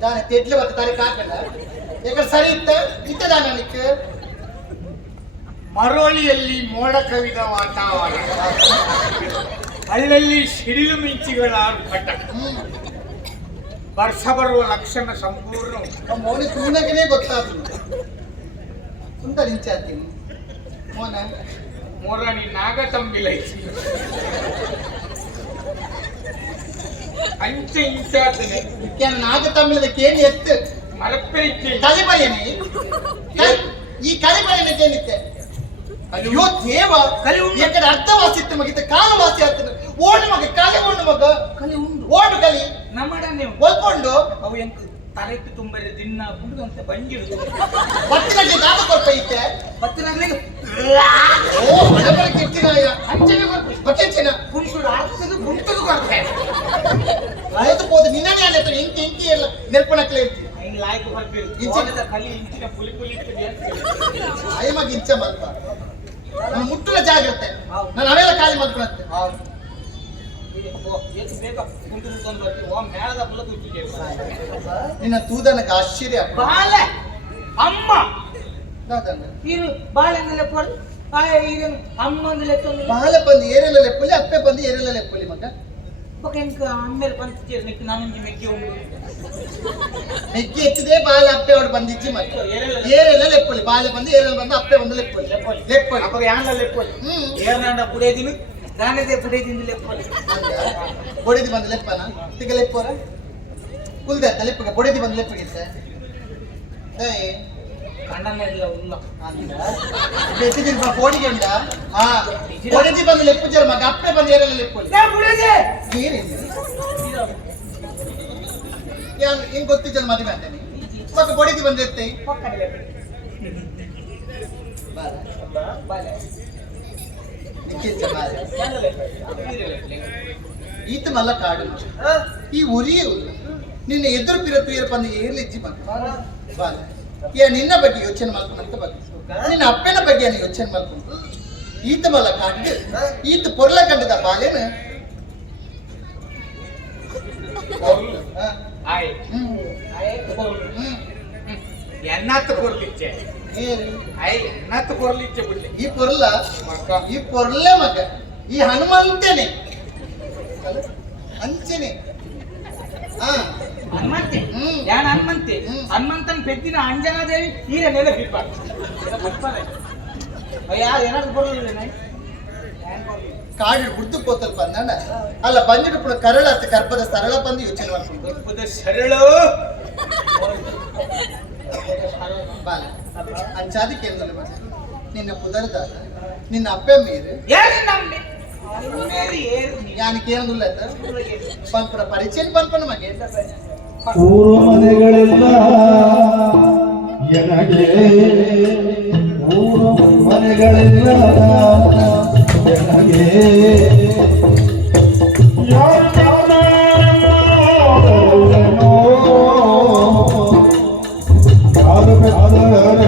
दाने तेटले बत तारे का करला एकर सरी इत्त दाना निक ಮರೋಳಿಯಲ್ಲಿ ಮೋಡ ಕವಿದ ವಾತಾವರಣ, ಅಲ್ಲಲ್ಲಿ ಸಿಡಿಲು ಮಿಂಚಿಗಳ ಆರ್ಭಟ, ವರ್ಷ ಬರುವ ಲಕ್ಷಣ ಸಂಪೂರ್ಣ. ಮೋನಿ ತೂನಗನೇ ಗೊತ್ತಾಗ್ತದೆ ಕುಂತ ನಿಂಚಾತೀನಿ ಮೋನ ಮೋರಾಣಿ ನಾಗ ತಂಬಿಲೈತಿ ಅಂಚ ಇಂಚಾತನೆ ಕ್ಯಾನ ನಾಗ ತಮಿಳದ ಕೇಳಿ ಎತ್ತು ಮರಪೆರಿಕೆ ಕಲಿಬಯನಿ ಈ ಕಲಿಬಯನ ಕೇಳಿತ್ತೆ ಅಯ್ಯೋ ದೇವ ಕಲಿ ಯಾಕಂದ್ರೆ ಅರ್ಧವಾಸಿತ್ತು ಮಗಿತ ಕಾಲವಾಸಿ ಆಗ್ತದೆ ಓಡು ಮಗ ಕಲಿ ಉಂಡು ಮಗ ಕಲಿ ಉಂಡು ಓಡು ಕಲಿ ನಮ್ಮಡ ನೀವು ಓದ್ಕೊಂಡು ಅವು ಎಂಕ್ ತಲೆಟ್ಟು ತುಂಬರೆ ದಿನ ಕುಡಿದಂತೆ ಬಂದಿಡುದು ಬಟ್ಟೆಗೆ ದಾದ ಕೊಟ್ಟ ಇತ್ತೆ ಬತ್ತಿನಾಗ್ಲಿಗೆ ಓ ಹಣಬರ ಕೆಟ್ಟಿನಾಯ ಅಂಚನೆ ಬಟ್ಟೆಚಿನ ಕುಣಿಸುಡು ಆಡ್ತದು ಗುಂಟದು ಕೊಡ್ತಾರೆ ಆಯ್ತು ಹೋದ ನಿನ್ನನೇ ಅಲ್ಲ ಎಂಕಿ ಎಂಕಿ ಎಲ್ಲ ನೆಲ್ಪಣಕ್ಲೆ ಇರ್ತಿ ಹಿಂಗ್ ಲಾಯ್ಕ್ ಬರ್ತೀರಿ ಇಂಚಿನ ಕಲಿ ಇಂಚಿನ ಪುಲಿ ಪುಲಿ ಇರ್ತದೆ ಅಂತ ಆಯ ಮಗ ಇಂಚ ಮಲ್ಪ ನಾನು ಮುಟ್ಟುಲ ಜಾಗ್ರತೆ ನಾನು ಅವೆಲ್ಲ ಖಾಲಿ ಮಾಡ್ಕೊಳತ್ತೆ ಎಷ್ಟು ಬೇಗ ಕುಂತು ಬರ್ತೀವಿ ಓ ಮೇಳದ ಬುಲ್ಲ ಕೂತಿಗೆ ನಿನ್ನ ತೂದನಕ್ಕೆ ಆಶ್ಚರ್ಯ ಬಾಳೆ ಅಮ್ಮ ನಾದನ್ನ ಇರು ಬಾಳೆಂದಲೇ ಪೊರ್ಲು ಇರೇನು ಅಮ್ಮಂದಲೇ ತೊಂದು ಬಾಳೆ ಬಂದು ಏರೆಲ್ಲ ಲೆಪ್ಪುಲಿ ಅಪ್ಪೆ ಬಂದು ಏರೆಲ್ಲ ಲೆಪ್ಪುಲಿ ಮಗ ಬೊಕ ಎಂಕ ಅಮ್ಮೇಲೆ ಬಂತಿದ್ದೀರಿ ನಿಕ್ಕೆ ನಾನೊಂದು ಮೆಗ್ಗೆ ಉಂಡು ಮೆಗ್ಗೆ ಎತ್ತಿದೆ ಬಾಳೆ ಅಪ್ಪೆ ಅವಳು ಬಂದಿಜ್ಜಿ ಮತ್ತೆ ಏರೆಲ್ಲ ಲೆಪ್ಪುಲಿ ಬಾಳೆ ಬಂದು ಏರೆಲ್ಲ ಬಂದು ಅಪ್ಪೆ ಒಂದು ಲೆಪ್ಪುಲಿ ಲೆಪ್ಪುಲಿ ಅಪ್ಪ ಯಾಂಗ ಲೆಪ್ಪೊಲಿ ಏರ್ನಾಂಡ ಪುಡೇದಿನು ನಾನೇದೇ ಪುಡೇದಿಂದ ಲೆಪ್ಪೊಲಿ ಬೊಡೆದಿ ಬಂದು ಲೆಪ್ಪನ ತಿಗ ಲೆಪ್ಪೋರ ಕುಲ್ದೆ ಲೆಪ್ಪಗ ಬೊಡೆದಿ ಬಂದು ಲೆಪ್ಪಗಿದ್ದೆ ಕಣ್ಣನ್ನೆಲ್ಲ ಉಲ್ಲ ಬೆಟ್ಟಿದಿನ ಕೋಡಿಗೆ ಉಂಡ ಹಾ ಬೊಡೆದಿ ಬಂದು ಲೆಪ್ಪುಜರ ಮಗ ಅಪ್ಪೆ ಬಂದು ಏರೆಲ್ಲ ಲೆಪ್ಪುಲಿ ಏನ್ ಗೊತ್ತಿದ್ದಲ್ಲ ಮದುವೆ ಅಂತ ಮತ್ತೆ ಬೊಡೆದಿ ಬಂದು ಎತ್ತೆ ಈತ ಮಲ್ಲ ಕಾಡು ಈ ಉರಿಯು ನಿನ್ನ ಎದುರು ಪಿರ ಬಂದು ಏರ್ಲಿಜ್ಜಿ ಬಾಲ ನಿನ್ನ ಬಗ್ಗೆ ಯೋಚನೆ ಮಾಡ್ಕೊಂಡಂತ ಬಗ್ಗೆ ನಿನ್ನ ಅಪ್ಪನ ಬಗ್ಗೆ ಯೋಚನೆ ಮಾಡ್ಕೊಂಡು ಈತ ಮಲ್ಲ ಕಾಡು ಈತ ಪೊರ್ಲ ಕಂಡದ ಬಾಲೇನ ಎನ್ನತ್ತು ಕೊರ್ಲಿಚ್ಚೆ ಎನ್ನತ್ತು ಕೊರ್ಲಿಚ್ಚೆ ಬಿಡ್ಲಿ ಈ ಪೊರ್ಲೆ ಮಗ ಈ ಹನುಮಂತನೇ ಅಂಚೆನೆ ಹನುಮಂತೆ ಯಾನ್ ಹನುಮಂತೆ ಹನುಮಂತನ ಪೆದ್ದಿನ ಅಂಜನಾದೇವಿ ಈಗ ನೆನಪಿಪ್ಪ ಏನಾದ್ರು ಬರೋದಿಲ್ಲ ಕಾಡು ಗುರ್ತು ಕೋತಲ್ ಬಂದಣ್ಣ ಅಲ್ಲ ಬಂದಿಟ್ಟು ಪುಣ ಕರಳ ಗರ್ಭದ ಸರಳ ಬಂದು ಯೋಚನೆ ಮಾಡ್ಕೊಂಡು ಗರ್ಭದ ಸರಳ ಬಾಲ ಅಂಚಾದಿ ಕೇಂದ್ರ ನಿನ್ನ ಪುದರದ ನಿನ್ನ ಅಪ್ಪೆ ಮೀರು ಯಾನಿಗೆ ಏನಲ್ಲ ಪಂಪನ ಪರಿಚಯ ಪಂಪನ ಮಗೆ ಪೂರ್ವ ಮನೆಗಳೆಲ್ಲ ಎನಗೆ ಪೂರ್ವ ಮನೆಗಳೆಲ್ಲ ಎನಗೆ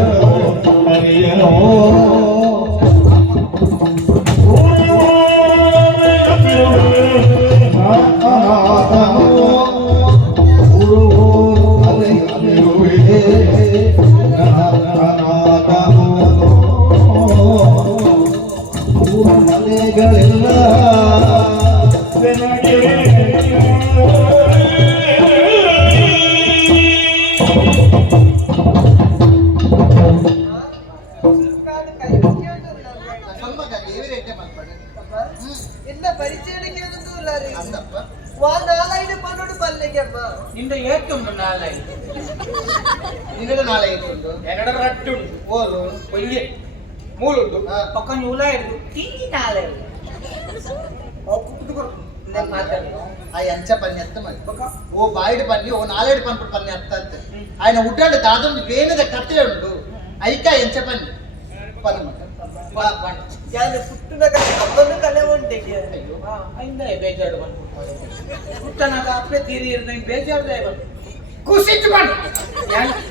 ಯಾರು ನಿಂದ ಏറ്റുಂಡು ನಾಳೆ ನಿನ್ನ ನಾಳೆ ಇಟ್ಕೊಂಡು ಎರಡ ರಟ್ಟುಂಡು ಓರು ಕೊಯ್ಯೆ ಮೂಳುಂಡು ಪಕ್ಕನ ಉಲ ಹಿಡಿದು ತಿಂಗಿ ನಾಳೆ ಆ ಎಂಚ ಪನ್ನಿ ಅತ್ತ ಮಾಡಿ ಓ ಬಾಯಿಡ್ ಪನ್ನಿ ಓ ನಾಲೆಡ್ ಪನ್ಪು ಪನ್ನಿ ಅತ್ತ ಅಂತ ఆయన ಉಡ್ಡಾಡ ದಾದೊಂದು ಬೇನದ ಕತೆ ಉಂಟು ಐಕ ಎಂಚ ಪನ್ನಿ ಪನ್ನ ಮಗ ಯಾರು ಪುಟ್ಟನ ಕಲೆ ಕಲೆ ಉಂಟೆ ಐಂದ ಬೇಜಾರು ಬಂದ್ಬಿಟ್ಟು ಪುಟ್ಟನಾಗ ಅಪ್ಪೆ ತೀರಿ ಇರ್ದಂಗೆ ಬೇಜಾರ್ದೆ ಬಂದು ಕುಸಿತು ಬಂದು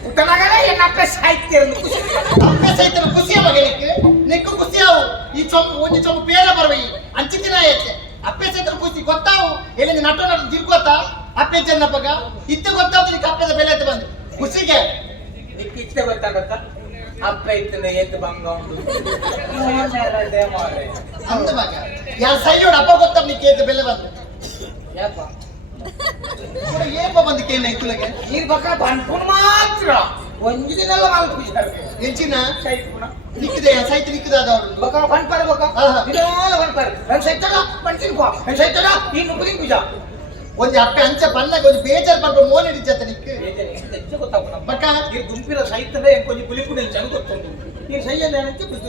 ಪುಟ್ಟನಾಗಲ್ಲ ಎನ್ನ ಅಪ್ಪ ಸಾಯ್ತಿರಲು ಖುಷಿ ಅಪ್ಪೆ ಸೈತನ ಖುಷಿಯ ಮಗನಿಗೆ ನಿಕ್ಕು ಖುಷಿಯಾವು ಈ ಚೊಂಬು ಒಂದು ಚೊಂಬು ಪೇರ ಬರವಿ ಅಂಚಿತಿನ ಐತೆ ಅಪ್ಪೆ ಸೈತನ ಖುಷಿ ಗೊತ್ತಾವು ಎಲ್ಲಿಂದ ನಟೋ ನಟ ತಿರ್ಗೋತಾ ಅಪ್ಪೆ ಚೆನ್ನಪ್ಪಗ ಇತ್ತು ಗೊತ್ತಾಗ್ತದೆ ನಿಕ್ಕೆ ಅಪ್ಪದ ಬೆಲೆ ಅಂತ ಬಂದು ಖುಷಿಗೆ ನಿಕ್ಕೆ ಇಷ್ಟೇ ಗೊತ್ತಾಗತ್ತ ಅಪ್ಪ ಇತ್ತನ ಎದ್ದು ಬಂಗ ಉಂಟು ಅಂದ ಮಗ ಯಾರ ಸೈಯೋಡ ಅಪ್ಪ ಗೊತ್ತಾಗ ನಿಕ್ಕೆ ಎದ್ದು ಬೆಲೆ ಬಂದು ಯಾಕ ಏಪ ಬಂದು ಕೇಳ ಇತ್ತುಲಗೆ ನೀರ್ ಬಕ್ಕ ಬಂದ್ಕೊಂಡು ಮಾತ್ರ ಒಂದು ದಿನ ಎಲ್ಲ ಮಾಲ್ ಖುಷಿ ಎಂಚಿನ ಸೈಟ್ಪುಣ ನಿಕ್ಕಿದೆ ಸೈತ್ ನಿಕ್ಕಿದಾದವರು ಬಕ್ಕ ಬಂದ್ಪಾರ ಬಕ್ಕ ದಿನಾಲ ಬಂದ್ಪಾರ ನನ್ ಸೈತಗ ಬಂತಿನ್ಕೋ ನನ್ ಸೈತಗ ಈ ನುಗ್ಗುದಿನ್ ಪೂಜಾ ಒಂದು ಅಪ್ಪೆ ಅಂಚ ಬಣ್ಣಗೆ ಒಂದು ಬೇಜಾರು ಬಂದು ಮೋನ್ ಹಿಡಿಚತ್ತ ನಿಕ್ಕೆ ಹೆಚ್ಚು ಗೊತ್ತಾಗ ಬಕ್ಕ ಈ ದುಂಪಿರ ಸೈತದ ಕೊಂಚ ಪುಲಿಪುಡಿ ಚಂದ ಗೊತ್ತುಂಟು ನೀನು ಸೈಯದ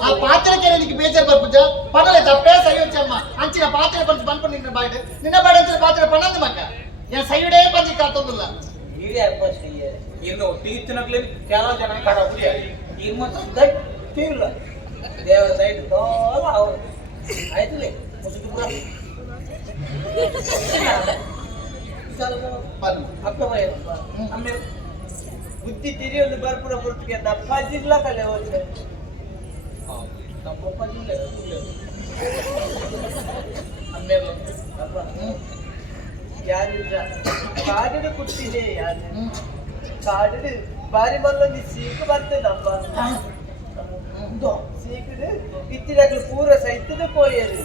ಆ ಪಾತ್ರಕ್ಕೆ ನಿನಗೆ ಬೇಜಾರು ಬರ್ಪುಜ ಪಣಲೆ ತಪ್ಪೇ ಸೈಯೋಚಮ್ಮ ಅಂಚಿನ ಪಾತ್ರೆ ಬಂದು ಬಂದ್ಕೊಂಡು ನಿನ್ನ ಬಾಯ್ಡೆ ನಿನ್ನ ಬಾಯ್ಡೆ ಅಂಚಿನ ಪಾತ್ರೆ ಪಣಂದು ಮಕ್ಕ ಯಾ ಸೈಡೇ ಬಂದು ಕಾತೊಂದಿಲ್ಲ ನೀರೇ ಅಪ್ಪ ಸೈಯ ಇನ್ನು ತೀರ್ತಿನಗ್ಲಿ ಕೆಲವು ಜನ ಕಡ ಹುಡಿಯ ಈ ಮತ್ತು ಗಟ್ಟಿ ಇಲ್ಲ ದೇವರ ಸೈಡ್ ತೋಲ ಅವರು ಆಯ್ತುಲೇ ಮುಸುಕು ಪುರ ಅಪ್ಪ ಭಯ ಆಮೇಲೆ ಬುದ್ಧಿ ತಿರಿ ಒಂದು ಬರ್ಪುರ ಪುರ್ತಿಗೆ ದಪ್ಪ ಜಿಲ್ಲ ಕಲೆ ಹೋದ್ರೆ ದಪ್ಪ ಜಿಲ್ಲ ಆಮೇಲೆ ಯಾರಿಲ್ಲ ಕಾಡಿನ ಕುಟ್ಟಿದೆ ಯಾರು ಕಾಡಿನ ಬಾರಿ ಮಲ್ಲೊಂದು ಸೀಕು ಬರ್ತೇನಪ್ಪ ಸೀಕಡು ಇತ್ತಿನಾಗ್ಲು ಪೂರ ಸಹಿತದ ಕೋಯರು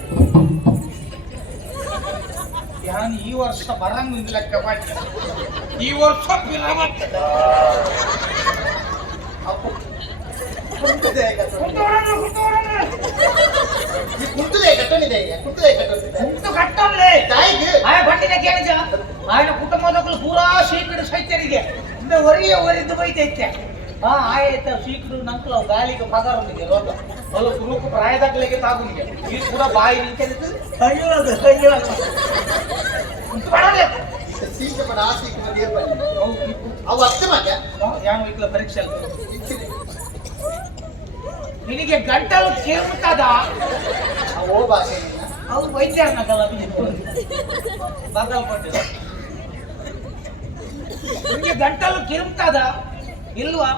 ಯಾನ್ ಈ ವರ್ಷ ಬರಂಗ್ ಲೆಕ್ಕ ಮಾಡಿ ಈ ವರ್ಷ ಕುಂಟುದೇ ಕಟ್ಟೋನಿದೆ ಉಂಟು ಕಟ್ಟೋನ್ಲೆ ತಾಯಿಗೆ ಆಯ ಬಂಡಿನ ಕೇಳಿದ ఆయన కుటుంబంలో పూరా సీకుడు సైతರಿಗೆ ಇಂದ ಒರಿದು ಬೈತೈತೆ ಆಯ್ತ ಸೀಕಡು ನಂಕಲ ಗಾಳಿಗೆ ಪಗಾರನಿಗೆ ರೋಗ ಅಲ್ಲ ಕುರುಕು ಪ್ರಾಯದಾಗಲಿಗೆ ತಾಗುನಿಗೆ ಈ ಕೂಡ ಬಾಯಿ ನಿಂತಿದ್ದು ಅಯ್ಯೋ ಸೀಕೆ ಬಡ ಆಸೀಕೆ ಬದಿಯ ಬನ್ನಿ ಅವು ಅರ್ಥ ಮಾಡ ಯಾನು ಇಕ್ಲ ಪರೀಕ್ಷೆ ನಿನಗೆ ಗಂಟಲು ಕೇಳ್ತದ ಓ ಭಾಷೆ ಅವು ವೈದ್ಯರನ್ನಲ್ಲ ಬದಲ್ಪಟ್ಟು ನಿಮಗೆ ಗಂಟಲು ಕಿರುಮ್ತದ ಇಲ್ವಾ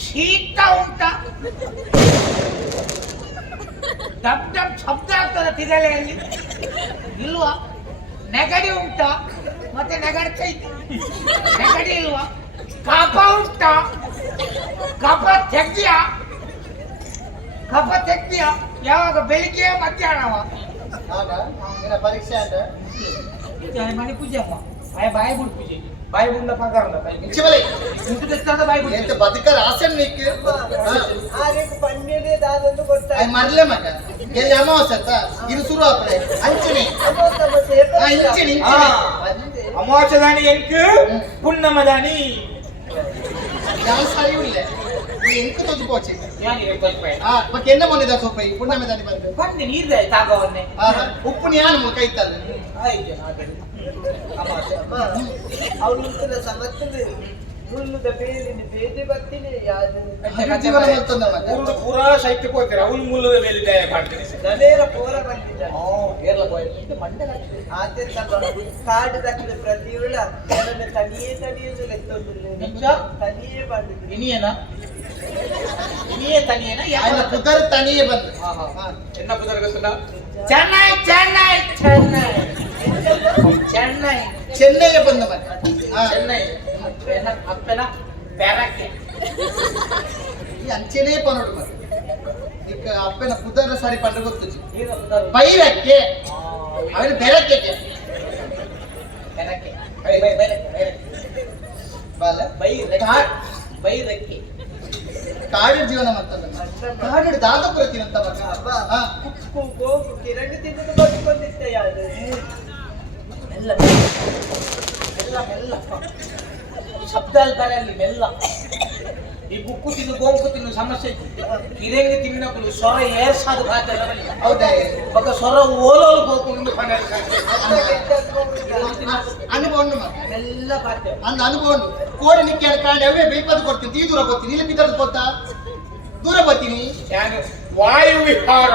ಶೀತ ಉಂಟ ಡಬ್ ಡಬ್ ಶಬ್ದ ಆಗ್ತದ ತಿಗಲೆಯಲ್ಲಿ ಇಲ್ವಾ ನೆಗಡಿ ಉಂಟ ಮತ್ತೆ ನೆಗಡ್ತೈತಿ ನೆಗಡಿ ಇಲ್ವಾ ಕಫ ಉಂಟ ಕಫ ತೆಗ್ದ್ಯಾ ಯಾವಾಗ ಬೆಳಿಗ್ಗೆ ಮಧ್ಯಾಹ್ನವ ಆಗ ನಿನ್ನ ಪರೀಕ್ಷೆ ಅಂತ ಮನೆ ಪೂಜೆ ಅಮ್ಮ ಬಾಯಿ ಬಿಡು ಪೂಜೆ ಬಾಯಿ ಬುಂಡ ಪಗಾರ ಇಂಚಬಲೆ ಇಂಟು ತೆತ್ತಾದ ಬಾಯಿ ಬಿಡು ಎಂತ ಬದುಕರ ಆಸನ್ ನಿಕ್ ಆಗ ಪಂಡಿನೇ ದಾದೊಂದು ಕೊಡ್ತಾರೆ ಐ ಮರ್ಲೆ ಮಗ ಎಲ್ಲಿ ಅಮಾವಾಸ್ಯ ಅಂತ ಇದು ಶುರು ಆಗ್ತದೆ ಅಂಚನೆ ಇಂಚನೆ ಅಮಾವಾಸ್ಯದಾನಿ ಎಂಕು ಪುಣ್ಣಮದಾನಿ ಯಾವ ಸಾರಿಯೂ ಇಲ್ಲ ಎಂಕು ತೊಂದು ಪೋಚಿ ಯಾನಿಗೆ ರೂಪಾಯಿ ಮತ್ತೆ ಎನ್ನ ಮೊನ್ನೆದ ಸೊಪ್ಪೈ ಪುಣ್ಯಮೆ ದಾನಿ ಬಂದು ಬಂದು ನೀರ್ದೆ ತಾಗವನ್ನೇ ಉಪ್ಪು ನ್ಯಾನ ಕೈ ತಲ್ಲ ಅವಳು ಸಮರ್ಥನೆ ಮುಳ್ಳುದ ಬೇಲಿನ ಬೇದಿ ಬರ್ತೀನಿ ಯಾರು ಜೀವನ ಮಾಡ್ತಂದ ಮಗ ಪೂರಾ ಶೈತ್ಯಕ್ಕೆ ಹೋಗ್ತಾರೆ ಅವಳು ಮೂಲದ ಮೇಲೆ ದಯ ಮಾಡ್ತೀನಿ ದನೇರ ಪೋರ ಬಂದಿದ್ದ ಆದ್ರೆ ಕಾಡು ದಕ್ಕಲು ಪ್ರತಿಯುಳ್ಳ ಕೆಲವೊಮ್ಮೆ ತನಿಯೇ ಲೆತ್ತೊಂದಿಲ್ಲ ತನಿಯೇ ಬಂದಿದ್ದು ಇನಿಯೇ ತನಿಯೇನ ఆయన కుదరు తనియే బంద్ ಎನ್ನ ಪುದರ್ ಗೊತ್ತುಂಟಾ ಚೆನ್ನೈ ಚೆನ್ನೈ ಚೆನ್ನೈ ಚೆನ್ನೈ చెన్నై బంద్ మరి ಚೆನ್ನೈ ಅಪ್ಪನ ಬ್ಯಾರಕ್ಕೆ ఈ అంచెనే పనుడు మరి ఇక అప్పన కుదర సారి పండుగ గుర్తొచ్చి ಈಗ ಪುದರ್ బైరಕ್ಕೆ ಅವನು ಬೆರಕ್ಕೆ ಬ್ಯಾರಕ್ಕೆ ಬೈ ಬಾಲ ಬೈರಕ್ಕೆ ಕಾಡಿನ ಜೀವನ ಮತ್ತಲ್ಲ ಕಾಡಿನ ದಾದ ಪ್ರತಿ ಅಂತ ಮಗ ಉಪ್ಪು ಕಿರಣ್ ತಿಂದು ಬದುಕೊಂಡಿದ್ದೆ ಯಾರು ಮೆಲ್ಲ ಮೆಲ್ಲ ಮೆಲ್ಲ ಶಬ್ದಾಲ್ ಬರಲ್ಲಿ ಮೆಲ್ಲ ಈ ಬುಕ್ಕು ತಿನ್ನು ಗೋಂಕು ತಿನ್ನು ಸಮಸ್ಯೆ ಕಿರಂಗಿ ತಿನ್ನಗಳು ಸ್ವರ ಏರ್ಸಾದ ಬಾಧ್ಯಲ್ಲ ಹೌದಾ ఒక ಸ್ವರ ಓಲೋಲು ಹೋಗ್ಕೊಂಡು ಅನುಭವ ಉಂಟು ಮಗ ಮೆಲ್ಲ ಬಾಧ್ಯ ಅಂದ ಅನುಭವ ಉಂಟು ಕೋಡಿ ನಿಕ್ಕಿ ಕಾಂಡಿ ಅವೇ ಬೇಪದು ಕೊಡ್ತೀನಿ ಈ ದೂರ ಬರ್ತೀನಿ ಇಲ್ಲಿ ಬಿದ್ದದ್ದು ಗೊತ್ತಾ ದೂರ ಬರ್ತೀನಿ ನಾನು ವಾಯು ವಿಹಾರ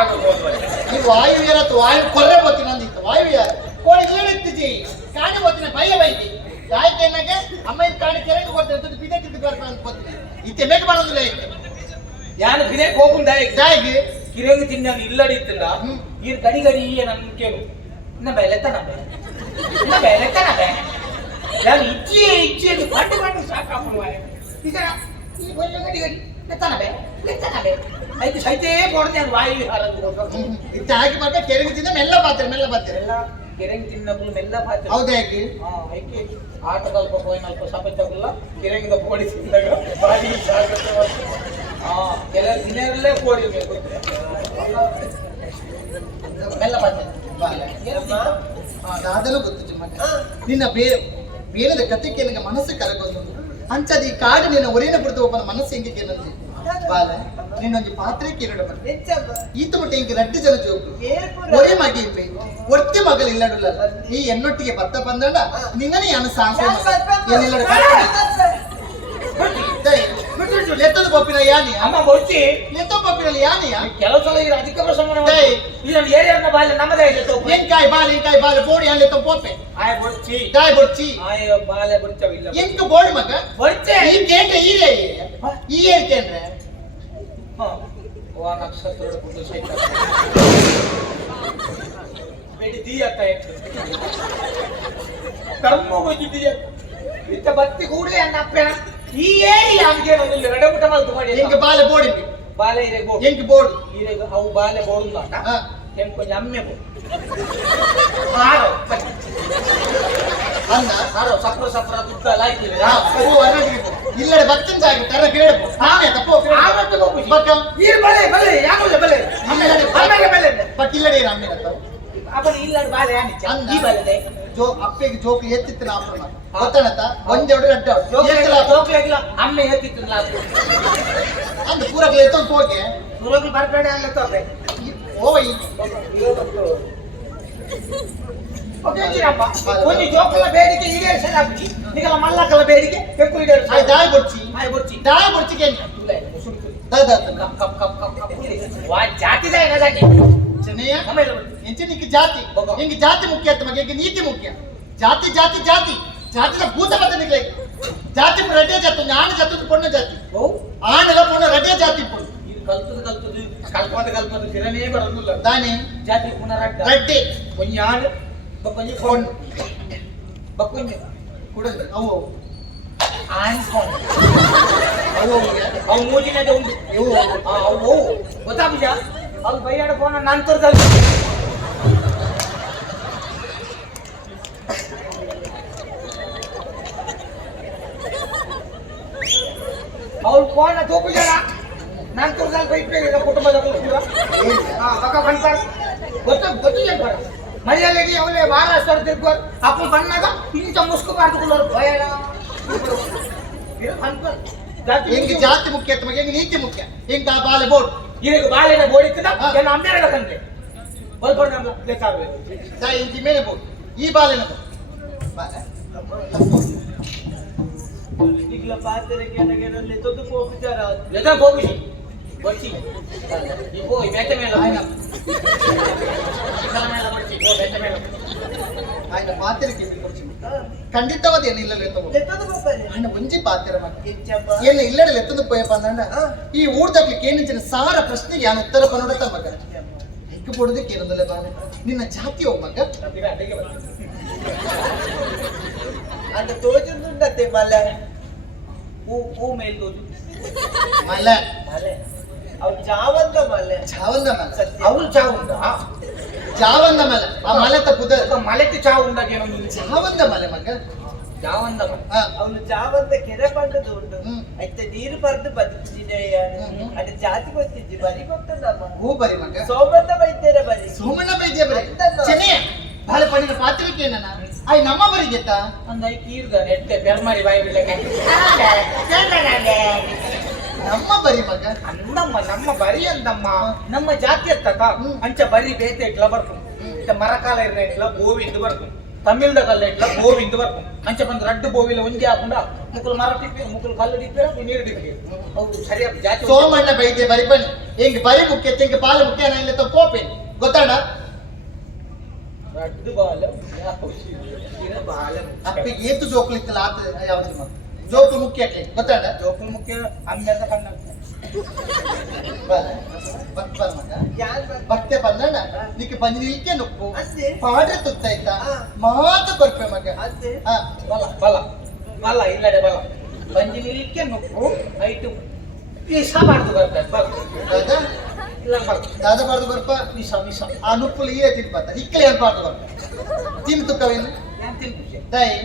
ನೀವು ವಾಯು ಏರತ್ತು ವಾಯು ಕೊರ್ರೆ ಬರ್ತೀನಿ ಅಂದಿತ್ತು ವಾಯು ವಿಹಾರ ಕೋಡಿ ಏನೆತ್ತಿಜಿ ಕಾಣಿ ಬರ್ತೀನಿ ಭಯ ಬೈತಿ ಯಾಕೆ ಎನ್ನಗೆ ಅಮ್ಮ ಇದು ಕಾಣಿ ಕೆರೆಗೆ ಕೊಡ್ತೀನಿ ಬಿದೆ ತಿದ್ದು ಬರ್ತೀನಿ ಅಂತ ಬರ್ತೀನಿ ಇತ್ತೆ ಮೇಕ್ ಮಾಡೋದಿಲ್ಲ ಇತ್ತು ಯಾನು ಬಿದೆ ಹೋಗುಂದ ದಾಯಿಗೆ ಕಿರಂಗಿ ತಿನ್ನ ಇಲ್ಲಡಿತ್ತಿಲ್ಲ ಈ ಗಡಿ ಗಡಿ ನನ್ನ ಕೇಳು ಇನ್ನ ಬೆಲೆತನ ಬೆಲೆತನ ನಾನು ಇಚ್ಛೆ ಕಂಡು ಸಾಕಾಗುವ ಈಗ ಈ ಒಂದು ಗಡಿ ಗಡಿ ಲೆತ್ತನ ಐದು ಸೈತೇ ಕೊಡದೆ ಅದು ವಾಯು ವಿಹಾರ ಇತ್ತು ಹಾಕಿ ಬರ್ತಾ ಕೆರೆಗೆ ತಿಂದ ಮೆಲ್ಲ ಬರ್ತಾರೆ ಎಲ್ಲ ಕಿರಂಗಿ ತಿನ್ನಗಳು ಮೆಲ್ಲ ಪಾತ್ರ ಹೌದಾ ಯಾಕೆ ಐಕೆ ಆಟ ಸ್ವಲ್ಪ ಪೋಯಿನಲ್ಪ ಸಪೇತಲ್ಲ ಕಿರಂಗಿದ ಪೋಡಿ ತಿಂದಾಗ ಬಾಡಿ ಜಾಗ್ರತೆ ಕೆಲವು ದಿನರಲ್ಲೇ ಪೋಡಿಬೇಕು ಮೆಲ್ಲ ಪಾತ್ರ ಅದನ್ನು ಗೊತ್ತು ಮಗ ನಿನ್ನ ಬೇರೆದ ಕಥೆಗೆ ನನಗೆ ಮನಸ್ಸು ಕರಗೋದು ಅಂಚದ ಈ ಕಾಡು ನಿನ್ನ ಒರೇನ ಬಿಡ್ದು ಒಬ್ಬನ ಮನಸ್ಸು ಹೆಂಗೆ ಕೇಳಂತೆ ಬಾಲ ನಿನ್ನೊಂದು ಪಾತ್ರೆ ಕೇರಳ ಬಂದೆ ಈತ ಮಟ್ಟ ಹಿಂಗೆ ರಡ್ಡು ಜನ ಜೋಗು ಒರೇ ಮಗಿ ಇರ್ಬೇ ಒರ್ತಿ ಮಗಲು ಇಲ್ಲಡುಲ್ಲ ಈ ಎನ್ನೊಟ್ಟಿಗೆ ಭತ್ತ ಬಂದಣ್ಣ ನಿನ್ನನೇ ಅನು ಸಾಂಸ ಏನಿಲ್ಲ ಎತ್ತದ ಪಪ್ಪಿನ ಯಾನಿ ಅಮ್ಮ ಬೊಚ್ಚಿ ಎತ್ತ ಪಪ್ಪಿನಲ್ಲಿ ಯಾನಿಯ ಕೆಲವು ಸಲ ಇದು ಅಧಿಕ ಪ್ರಸಂಗ ಇದನ್ನು ಏರಿಯನ್ನ ಬಾಲ್ಯ ನಮ್ಮದೇ ಇದೆ ಎಂಕಾಯಿ ಬಾಲೆ ಬೋಡಿ ಅಲ್ಲಿ ಪೋಪೆ ಆಯ ಬೊಚ್ಚಿ ದಾಯ್ ಬೊಡ್ಚಿ ಆಯ ಬಾಲ್ಯ ಬೊಚ್ಚವಿಲ್ಲ ಎಂಕ ಬೋಡಿ ಮಗ ಬೊಚ್ಚೆ ಈ ಕೇಂದ್ರ ಈ ಹೇಳ್ಕೇಂದ್ರೆ ಓ ನಕ್ಷತ್ರ ಕುಂದು ಸಹಿತ ಬೇಡಿ ದೀ ಅತ್ತ ಕರ್ಮ ಹೋಗಿದ್ದೀಯ ಇಂತ ಬತ್ತಿ ಕೂಡಲೇ ಅನ್ನ ಅಪ್ಪೇನ ಈ ಏರಿ ಆಮ್ಗೆ ಒಂದು ರಡಗುಟ ಮಲ್ತು ಮಾಡಿ ಎಂಗೆ ಬಾಲೆ ಬೋಡಿ ಬಾಲೆ ಇರೆ ಗೋ ಎಂಗೆ ಬೋಡು ಇರೆ ಅವು ಬಾಲೆ ಬೋಡು ಅಂತ ಹಾ ಎಂ ಕೊಂಚ ಅಮ್ಮೆ ಬೋ ಹಾರೋ ಅನ್ನ ಹಾರೋ ಸಪ್ರ ಸಪ್ರ ದುಡ್ಡ ಲಾಯ್ತಿಲ್ಲ ಓ ಅರಡಿಗೆ ಇಲ್ಲಡೆ ಬತ್ತನ್ ಜಾಗಿ ತರ ಕೇಳಬೋ ನಾನೇ ತಪ್ಪೋ ಆವತ್ತು ಹೋಗಿ ಬಕ್ಕ ಈ ಬಲೆ ಬಲೆ ಯಾಕಲ್ಲ ಬಲೆ ಆಮೇಲೆ ಬಲೆ ಪಕ್ಕಿಲ್ಲಡೆ ರಾಮನೆ ಅಂತ ಅವನು ಇಲ್ಲ ಬಾಲೆ ಆನಿಚ್ಚ ಈ ಬಲೆ ಜೋ ಅಪ್ಪೆಗೆ ಜೋಕು ಎತ್ತಿತ್ತಿನ ಆಪಣ ಗೊತ್ತಣತ ಒಂದೆರಡು ರಡ್ಡ ಜೋಕ್ಲಾಗಿಲ್ಲ ಅಮ್ಮೆ ಹೇಳ್ತಿತ್ತು ನಾವು ಅಂದ ಪೂರಕ್ಕೆ ಎತ್ತೊಂದು ಹೋಗಿ ಸುರಗಳು ಬರಬೇಡ ಅಲ್ಲ ತೋಪೆ ಓ ಈ ಒಂದು ಜೋಕಲ ಬೇಡಿಕೆ ಈಡೇರಿಸಲಾಗ್ತಿ ನಿಗಲ ಮಲ್ಲಕಲ ಬೇಡಿಕೆ ಬೆಕ್ಕು ಆಯ್ ಈಡೇರಿಸ ದಾಯ್ ಬೊಡ್ಚಿ ಆಯ್ ಬೊರ್ಚಿ ದಾಯ್ ಬೊಡ್ಚಿಗೆ ದಾದ cup cup cup cup cup ವಾ ಜಾತಿ ದಾಯ ನಾ ಜಾತಿ ಚೆನ್ನಯ್ಯ ಆಮೇಲೆ ಎಂಚ ನಿಕ್ಕೆ ಜಾತಿ ಎಂಗೆ ಜಾತಿ ಮುಖ್ಯ ಅಂತ ಮಗೆ ಎಂಗೆ ನೀತಿ ಮುಖ್ಯ ಜಾತಿ ಜಾತಿ ಜಾತಿ ಜಾತಿನ ಭೂತ ಮತ್ತೆ ನಿಗ್ಲೆ ಜಾತಿ ರಡ್ಡೆ ಜಾತಿ ಆನೆ ಜಾತಿ ಪೊಣ್ಣ ಜಾತಿ ಓ ಆನೆಲ ಪೊಣ್ಣ ರಡ್ಡೆ ಜಾತಿ ಪೊಣ್ಣ ಇದು ಕಲ್ಪದ ಕಲ್ಪದ ಸಿರನೇ ಬರೋದಿಲ್ಲ ದಾನೆ ಜಾತಿ ಪುನರಡ್ಡ ರಡ್ಡೆ ಕೊಂಯಾಳು ಬಕೊಂಜಿ ಫೋನ್ ಬಕೊಂಜಿ ಕುಡಂದ ಅವು ಆನ್ಫೋನ್ ಅವು ಅವು ಮೂಜಿನದ ಉಂಟು ಇವು ಅವು ಗೊತ್ತಾಗುಜ ಅವು ಬೈಯಾಡ ಫೋನ್ ನಂತರದಲ್ಲಿ ಅವ್ರು ಫೋನ್ ತೋಪುಜಾರ ನಂತರದಲ್ಲಿ ಬೈಟ್ಬೇಕು ಕುಟುಂಬದ ಬಕ್ಕ ಬಂತಾರೆ ಗೊತ್ತಿಲ್ಲ ಮರ್ಯಾದೆಗೆ ಅವಲೇ ವಾರ ಸರ್ದಿರ್ಕೋ ಅಪ್ಪ ಬಣ್ಣಗ ಇಂತ ಮುಸ್ಕು ಮಾಡ್ಕೊಳ್ಳೋರು ಭಯಡ ಎಂಗೆ ಜಾತಿ ಮುಖ್ಯ ಅಂತ ಮಗೆ ಎಂಗೆ ನೀತಿ ಮುಖ್ಯ ಎಂಗೆ ಆ ಬಾಲೆ ಬೋರ್ಡ್ ಈಗ ಬಾಳೆನ ಬೋಡಿತ್ತಿನ ಏನು ಅಮ್ಮೆರಡ ಕಂಡ್ರೆ ಬಲ್ಪಡ ಬೇಕಾಗಬೇಕು ದಾಯಿ ಇಂತಿ ಮೇಲೆ ಬೋರ್ಡ್ ಈ ಬಾಲೆನ ಬೋರ್ಡ್ ಬಾಲೆ ಈಗಲ ಪಾತ್ರೆಗೆ ನನಗೆ ತೊಂದು ಹೋಗ್ತಾರ ಎದ ಹೋಗಿ ಬರ್ತಿ ಇಗೋ ಈ ಬೇಟೆ ಮೇಲೆ ಬೇಟೆ ಮೇಲೆ ಆಯ್ನ ಪಾತ್ರೆಗೆ ಖಂಡಿತವಾದ ಏನು ಇಲ್ಲಲ್ಲ ತಗೋ ಎತ್ತದು ಬಪ್ಪನೆ ಅಣ್ಣ ಒಂಜಿ ಪಾತ್ರೆ ಮತ್ತೆ ಕೆಚ್ಚಪ್ಪ ಏನು ಇಲ್ಲಡೆ ಎತ್ತದು ಪೋಯಪ್ಪ ಅಂದಂಡ ಈ ಊರ್ದಾಗ್ಲಿಕ್ಕೆ ಏನಿಂಚಿನ ಸಾರ ಪ್ರಶ್ನೆಗೆ ಯಾನು ಉತ್ತರ ಕೊನೋಡತ ಮಗ ಹೆಕ್ಕ ಕೊಡೋದಕ್ಕೆ ಏನಂದಲ್ಲ ಬಾಲೆ ನಿನ್ನ ಜಾತಿ ಓ ಮಗ ಅಡಿಗೆ ಅಂತ ತೋಜುಂದುಂಡತೆ ಮಲೆ ಹೂ ಮೇಲ್ ತೋಜು ಮಲ ಮಲೆ ಅವ್ ಜಾವಂದ ಮಲೆ ಜಾವಂದ ಮಲ ಸತ್ಯ ಅವಳು ಚಾವು ಉಂಟಾ ಜಾವಂದ ಮಲ ಆ ಮಲೆ ತಪ್ಪುದ ಮಲೆತಿ ಚಾವು ಉಂಟಾಗೇನೋ ಜಾವಂದ ಮಲೆ ಮಗ ಜಾವಂದ ಹಾ ಅವನು ಜಾವಂದ ಕೆರೆ ಪಂಡದು ಉಂಟು ಹ್ಮ್. ಐತೆ ನೀರು ಬರ್ದು ಬದುಕಿದೆ ಅದ ಜಾತಿ ಗೊತ್ತಿದ್ದಿ ಬರಿ ಗೊತ್ತದಮ್ಮ ಹೂ ಬರಿ ಮಗ ಸೋಮಂದ ಬೈತೇರ ಬರಿ ಸೋಮಣ್ಣ ಬೈದ್ಯ ಬರಿ ಚೆನ್ನೆಯ ಬಾಳೆ ಪಣ್ಣಿನ ಪಾತ್ರಿಕೆ ಏನನ ಆಯ್ ನಮ್ಮ ಬರಿಗೆತ್ತ ಅಂದ ಈರ್ಗ ನೆಟ್ಟೆ ಬೆರ್ಮಾರಿ ಬಾಯಿ ಬಿಡಕ್ಕೆ ನಮ್ಮ ಬರಿ ಮಗ ಅಂದಮ್ಮ ನಮ್ಮ ಬರಿ ಅಂದಮ್ಮ ನಮ್ಮ ಜಾತಿ ಅತ್ತಕ ಅಂಚ ಬರಿ ಬೇತೆ ಇಟ್ಲ ಬರ್ತು ಮರಕಾಲ ಇರ್ನ ಇಟ್ಲ ಬೋವಿಂದು ಬರ್ತು ತಮಿಳ್ದ ಕಲ್ಲ ಇಟ್ಲ ಬೋವಿಂದು ಬರ್ತು ಅಂಚ ಬಂದು ರಡ್ಡು ಬೋವಿಲ ಒಂಜಿ ಹಾಕೊಂಡ ಮುಕ್ಕಲು ಮರ ಟಿಪ್ಪಿ ಮುಕ್ಕಲು ಕಲ್ಲು ಟಿಪ್ಪಿ ನೀರು ಟಿಪ್ಪಿ ಹೌದು ಸರಿಯಾದ ಜಾತಿ ಸೋಮಣ್ಣ ಬೈದ್ಯ ಬರಿ ಬನ್ನಿ ಹೆಂಗೆ ಬರಿ ಮುಖ್ಯ ಹೆಂಗೆ ಪಾಲ ಮುಖ್ಯ ಇಲ್ಲ ತಪ್ಪೋಪೆ ಗೊತ್ತಾಡ ರಡ್ಡು ಬಾಲ ಬಾಲ ಅಪ್ಪಿಗೆ ಏತು ಜೋಕ್ಲು ಇತ್ತಲ್ಲ ಆತ ಯಾವ್ದು ಮಗ ಜೋಕ್ಲು ಮುಖ್ಯ ಗೊತ್ತಾಡ ಜೋಕು ಮುಖ್ಯ ಅಮ್ಮೆದ ಕಣ್ಣ ಬಾಲ ಬಕ್ ಬಲ ಮಗ ಯಾನ್ ಭಕ್ತೆ ಬಂದಣ್ಣ ನಿಕ್ಕೆ ಬಂದಿಲಿಕ್ಕೆ ನುಕ್ಕು ಅಷ್ಟೇ ಪಾಡ್ರೆ ತುತ್ತಾಯ್ತಾ ಹಾ. ಮಾತು ಬರ್ಪೆ ಮಗ ಅದೇ ಹಾ ಬಲ ಬಲ ಬಲ ಇಲ್ಲಡೆ ಬಲ ಬಂಜಿನಿಲಿಕ್ಕೆ ನುಕ್ಕು ಐಟು ವಿಷ ಮಾಡ್ದು ಬರ್ತಾರೆ ಬಲ ದಾದ ಇಲ್ಲ ಬಲ ದಾದ ಬಾರ್ದು ಬರ್ಪ ವಿಷ ವಿಷ ಆ ನುಪ್ಪುಲು ಈರೆ ತಿನ್ಪಾತ ಇಕ್ಕಲೆ ಏರ್ಪಾರ್ದು ಬರ್ಪ ತಿನ್ ತುಕ್ಕವೇನು ಯಾನ್ ತಿನ್ಕು ತಾಯಿ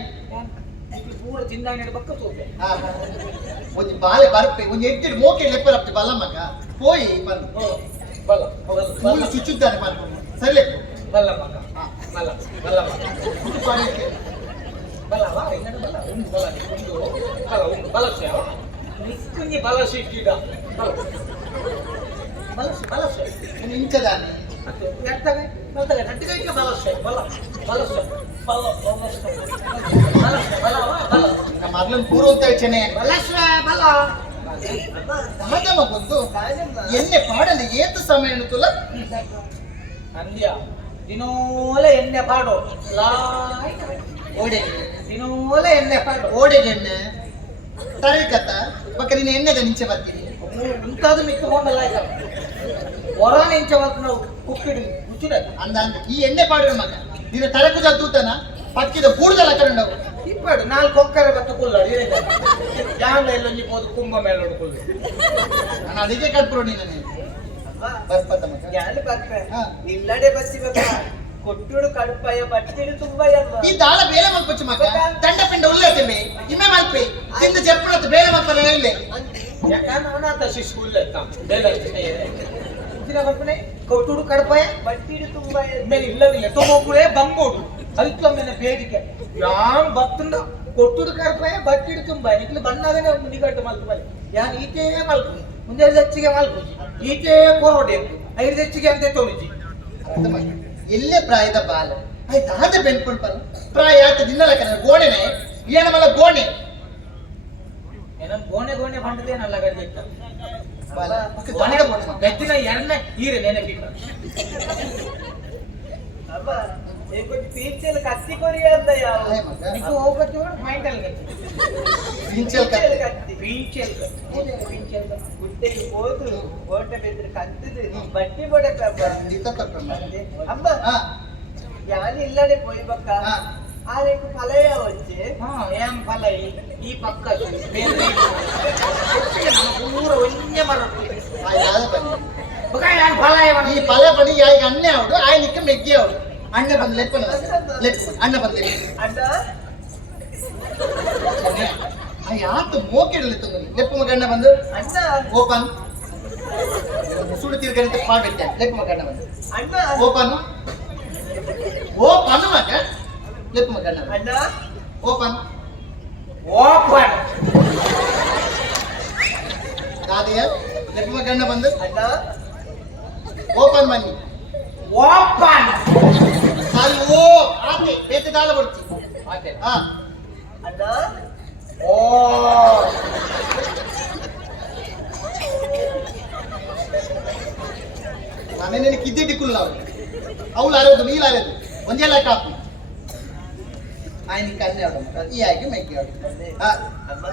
ಪೂರ ತಿಂದಾಣೆ ಬಕ್ಕ ತೋಪೆ ಹಾ ಒಂಜಿ ಬಾಲೆ ಬರ್ಪೆ ಒಂಜಿ ಎಡ್ಡೆ ಮೋಕೆ ಲೆಪ್ಪರ್ ಅಪ್ಪ ಬಲ್ಲ ಮಗ ಪೋಯಿ ಬಂದು ಬಲ ಬಲ ಮೂಲು ಚುಚ್ಚುದ್ದಾನೆ ಮಾಡ್ಕೊಂಡು ಸರಿ ಲೆಕ್ಕ ಬಲ ಮಗ ಬಲ ಬಲ ಮಗ ಕುಟು ಪಾಡಿಕೆ ಬಲ ವಾ ಇನ್ನಡೆ ಬಲ ಒಂದು ಬಲ ಒಂದು ಬಲ ಒಂದು ಬಲ ಸೇವ ನಿಕ್ಕುಂಜಿ ಬಲ ಸಿಕ್ಕಿದ ಬಲ ಬಲ ಸೇ ನೀನು ಇಂಚದಾನೆ ಮತ್ತೆ ಎತ್ತಾಗೆ ಮತ್ತೆ ಗಟ್ಟಿಗೆ ಬಲ ಸೇ ಬಲ ಬಲ ಸೇ ಬಲ ಬಲ ಸೇ ಬಲ ಬಲ ಬಲ ನಮ್ಮ ಮಗ್ಳನ್ ಪೂರ್ವ ಅಂತ ಚೆನ್ನೆ ಬಲ ಸೇ ಬಲ ದಾದ ಮಗೊಂದು ಎಣ್ಣೆ ಪಾಡಲಿ ಏತು ಸಮಯ ತುಲ ಅಂದ್ಯ ದಿನೋಲೆ ಎಣ್ಣೆ ಪಾಡು ಲಾಯ್ ಓಡೆಗೆ ದಿನೋಲೆ ಎಣ್ಣೆ ಪಾಡು ಓಡೆಗೆ ಎಣ್ಣೆ ತರಕತ್ತ ಬಕ್ಕ ನೀನು ಎಣ್ಣೆದ ನಿಂಚೆ ಬರ್ತೀನಿ ಇಂಥದ್ದು ಮಿಕ್ಕಕೊಂಡಲ್ಲ ಆಯ್ತಾ ಹೊರ ನಿಂಚೆ ಬಂತು ನಾವು ಕುಕ್ಕಿಡಿ ಮುಚ್ಚಿಡ ಅಂದ ಈ ಎಣ್ಣೆ ಪಾಡಿನ ಮಗ ನಿನ್ನ ತರಕು ತೂತನ ಪಕ್ಕಿದ ಬೂಡ್ದಲ್ಲ ಕರಂಡವು ಇಪ್ಪಡು 4 ಕೊಕ್ಕರೆ ಬತ್ತು ಕುಲ್ಲಾಡಿ ಯಾನ ಎಲ್ಲೊಂಜಿ ಪೋದು ಕುಂಭ ಮೇಲೆ ಕುಲ್ಲು ನಾನು ಅದಕ್ಕೆ ಕಟ್ಬಿಡು ನೀನು ಬರ್ಪದ ಮಗ ഞാൻ പറഞ്ഞ ಹಾ. ഇല്ലടെ ബസ്സി വെക്ക കൊട്ടൂട് കടുപ്പായ ബട്ടിന് തുമ്പയമ്മ ಈ ದಾಳ ಬೇಳೆ ಮಲ್ಪಚ್ಚು ಮಗ ದಂಡ ಪಿಂಡ ಉಲ್ಲೇತಮೆ ಇಮೆ ಮಲ್ಪೆ ತಿಂದ ಜಪ್ಪಳತ್ತು ಬೇಳೆ ಮಲ್ಪಲ್ಲ ಇಲ್ಲೇ ಯಾಕಂದ್ರೆ ಅವನಾತ ಶಿಶು ಉಲ್ಲೆತ್ತ ಬೇಡ ಇಂಚಿನ ಬರ್ಪನೆ ಕೊಟ್ಟುಡು ಕಡಪಾಯ ബട്ടിന് തുമ്പയ ಮೇಲೆ ಇಲ್ಲವಿಲ್ಲ ತಗೋಕುಳೆ ಬಂಬೋಡು ಅದಕ್ಕೆ ಮೇಲೆ ಬೇಡಿಕೆ ಯಾನ್ ಬತ್ತಂಡ ಕೊಟ್ಟುಡು ಕಡಪಾಯ ಬಟ್ಟಿಡು ತುಂಬ ನಿಕ್ಲು ಬಣ್ಣದನೆ ನಿಗಟ್ಟು ಮಲ್ಪಲೆ ಯಾನ್ ಈಟೇ ಮಲ್ಪು ಮುಂದೆ ಹೆಚ್ಚಿಗೆ ಮಲ್ಪು ಈಟೇ ಕೊರೋಡೆ ಐದು ಹೆಚ್ಚಿಗೆ ಅಂತ ತೋರಿಜಿ ಅರ್ಥ ಮಾಡಿ ಎಲ್ಲೇ ಪ್ರಾಯದ ಬಾಲ ಆಯ್ತು ಆದ ಬೆನ್ಪುಳ್ಪಲ್ಲ ಪ್ರಾಯ ಆಯ್ತು ದಿನಲ ಕಣ ಗೋಣೆನೆ ಏನ ಮಲ್ಲ ಗೋಣೆ ಏನನ್ ಗೋಣೆ ಗೋಣೆ ಬಂಡದೇನಲ್ಲ ಗಡ್ಡೆತ್ತ ಬಾಲ ಗೋಣೆ ಬೆತ್ತಿನ ಎರಡನೇ ಈರೆ ನೆನಪಿಲ್ಲ ಅಮ್ಮ ಏಕೊಂದು ಪೀಚಲ್ ಕತ್ತಿ ಕೊರಿ ಅಂತ ಯಾವ ಹಾಯ್ ಮಗ ನಿಕ್ಕು ಹೋಗತ್ತೆ ನೋಡಿ ಮೈಂಟಲ್ ಗಟ್ಟಿ ಪಿಂಚಲ್ ಪೀಚಲ್ ಕತ್ತಿ ಪಿಂಚಲ್ ಪಿಂಚಲ್ ಗುಡ್ಡೆಗೆ ಹೋದು ಓಟ ಬೆದ್ರ ಕತ್ತಿದು ಬಟ್ಟಿ ಬಡಕ ಖಂಡಿತ ಕರ್ಕೊಂಡ್ ಅಮ್ಮ ಹಾ ഞാൻ ഇല്ലടെ പോയി ബക്ക ಹಾ ആരേക്ക് ഫലയാ വച്ച് ಹಾ ಏನ್ ಫಲ ಈ ಪಕ್ಕ ಬೇರೆ ನಮ್ಮ ಪೂರ ಒಂದೇ ಮರ ಆಯ್ತು ಬನ್ನಿ ಬಕ ಏನ್ ಫಲ ಈ ಫಲ ಬನ್ನಿ ಯಾರಿಗೆ ಅಣ್ಣೆ ಅವಡು ಆಯ್ನಿಕ್ಕೆ ಮೆಗ್ಗೆ ಅವಡು ಅಣ್ಣ ಬಂದು ಲೆಪ್ಪನ ಲೆಪ್ಪ ಅಣ್ಣ ಬಂದೆ അണ്ട ಯಾತು ಮೋಕೆಡಲಿ ತಂದು ಲೆಪ್ಪ ಮಗ ಅಣ್ಣ ಬಂದು അണ്ട ಓಪನ್ ಸುಡು ತಿರ್ಗಂತ ಪಾಡ್ಬಿಟ್ಟೆ ಲೆಪ್ಪ ಮಗ ಅಣ್ಣ ಬಂದು അണ്ട ಓಪನ್ ಓಪನ್ ಮಗ ಲೆಪ್ಪ ಮಗ ಅಣ್ಣ ಬಂದು അണ്ട ಓಪನ್ ಓಪನ್ ಕಾದೆಯ ಲೆಪ್ಪ ಮಗ ಅಣ್ಣ ಬಂದು അണ്ട ಓಪನ್ ಬನ್ನಿ ಓಪನ್ ಅಲ್ಲಿ ಓ ಆತೆ ಬೇತೆ ದಾಳ ಬರ್ತಿ ಆತೆ ಹಾ അണ്ട ಓ ನಾನೇನೇನು ಕಿದ್ದಿಟ್ಟಿಕ್ಕಲ್ಲ ಅವಳು ಅರೆದು ನೀರು ಅರೆದು ಒಂದೆಲ್ಲ ಕಾಪಿ ಆಯ್ನಿಕ್ಕೆ ಅಲ್ಲೇ ಅವಳು ಈ ಆಗಿ ಮೈಕೆ ಅವಳು ಅಮ್ಮ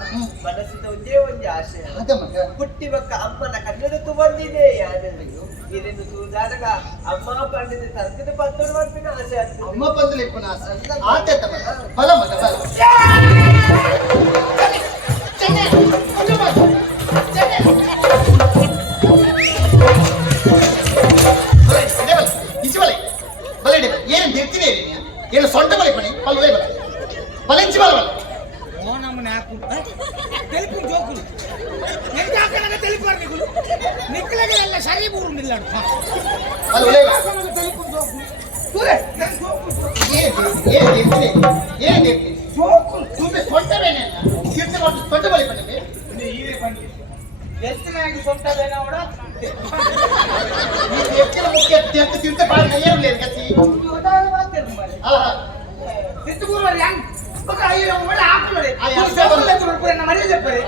ಮನಸ್ಸಿನ ಒಂದೇ ಒಂದು ಆಸೆ ಅದ ಮಗ ಹುಟ್ಟಿ ಬಕ್ಕ ಅಮ್ಮನ ಕಣ್ಣೆടുത്ത് ಬಂದಿದೆ ಯಾನೆಂದು ಇದನ್ನು ತೂದಾದಾಗ ಅಮ್ಮ ಕಣ್ಣಿನ ತರ್ಕದ ಪತ್ತರು ಬರ್ತೀನಿ ಆಸೆ ಆಗ್ತದೆ ಅಮ್ಮ ಬಂದು ಲೆಪ್ಪನ ಆತೆ ಮಗ ಬಲ ಮಗ ಬಲ ಏನು ತಿರ್ತೀನಿ ಏನು ಸೊಂಟ ಬಲೆ ಪಣಿ ಪಲ್ಲೆ ಬಲ ಬಲೆಂಚಿ ಬಲ ಬಲ ಓ ನಮ್ಮನೆ ಹಾಕು ತೆಲಿಪು ಜೋಕುಲು ಎಂತ ಹಾಕನಾಗ ತೆಲಿಪಾರ್ ನಿಗುಲು ನಿಕ್ಕಲಗೆಲ್ಲ ಸರಿ ಬೂರುಂಡಿಲ್ಲ ಬಲ ಒಲೆ ತೆಲಿಪು ಜೋಕುಲು ತೂರೆ ನನ್ ಜೋಕುಲು ಏನು ತಿರ್ತೀನಿ ಏನು ತಿರ್ತೀನಿ ಜೋಕುಲು ಸುಮ್ಮನೆ ಸೊಂಟ ಬೇನೆ ಅಲ್ಲ ತಿರ್ತಿ ಮಾಡಿ ಸೊಂಟ ಬಲೆ ಪಣಿ ಹೀರೆ ಬಂದಿ ಎತ್ತಿನಾಗಿ ಸೊಂಟ ಬೇನ ಅವಡ ನೀನು ಹೆಚ್ಚಿನ ಮುಖ್ಯ ತಿರ್ತಿ ಬಾಳಿ ಏನು లేదు ಕತ್ತಿ ತಿತ್ತುಗುರು ಹೆಂಗ್ ಬಕ ಅಯ್ಯೋ ಒಳ್ಳೆ ಹಾಕುಲರೆ ಆ, ಆ ಸೆಪಲೆ ತುರುಪರೆ ನಮ್ಮ ಮನೆ ಜಪ್ಪರೆ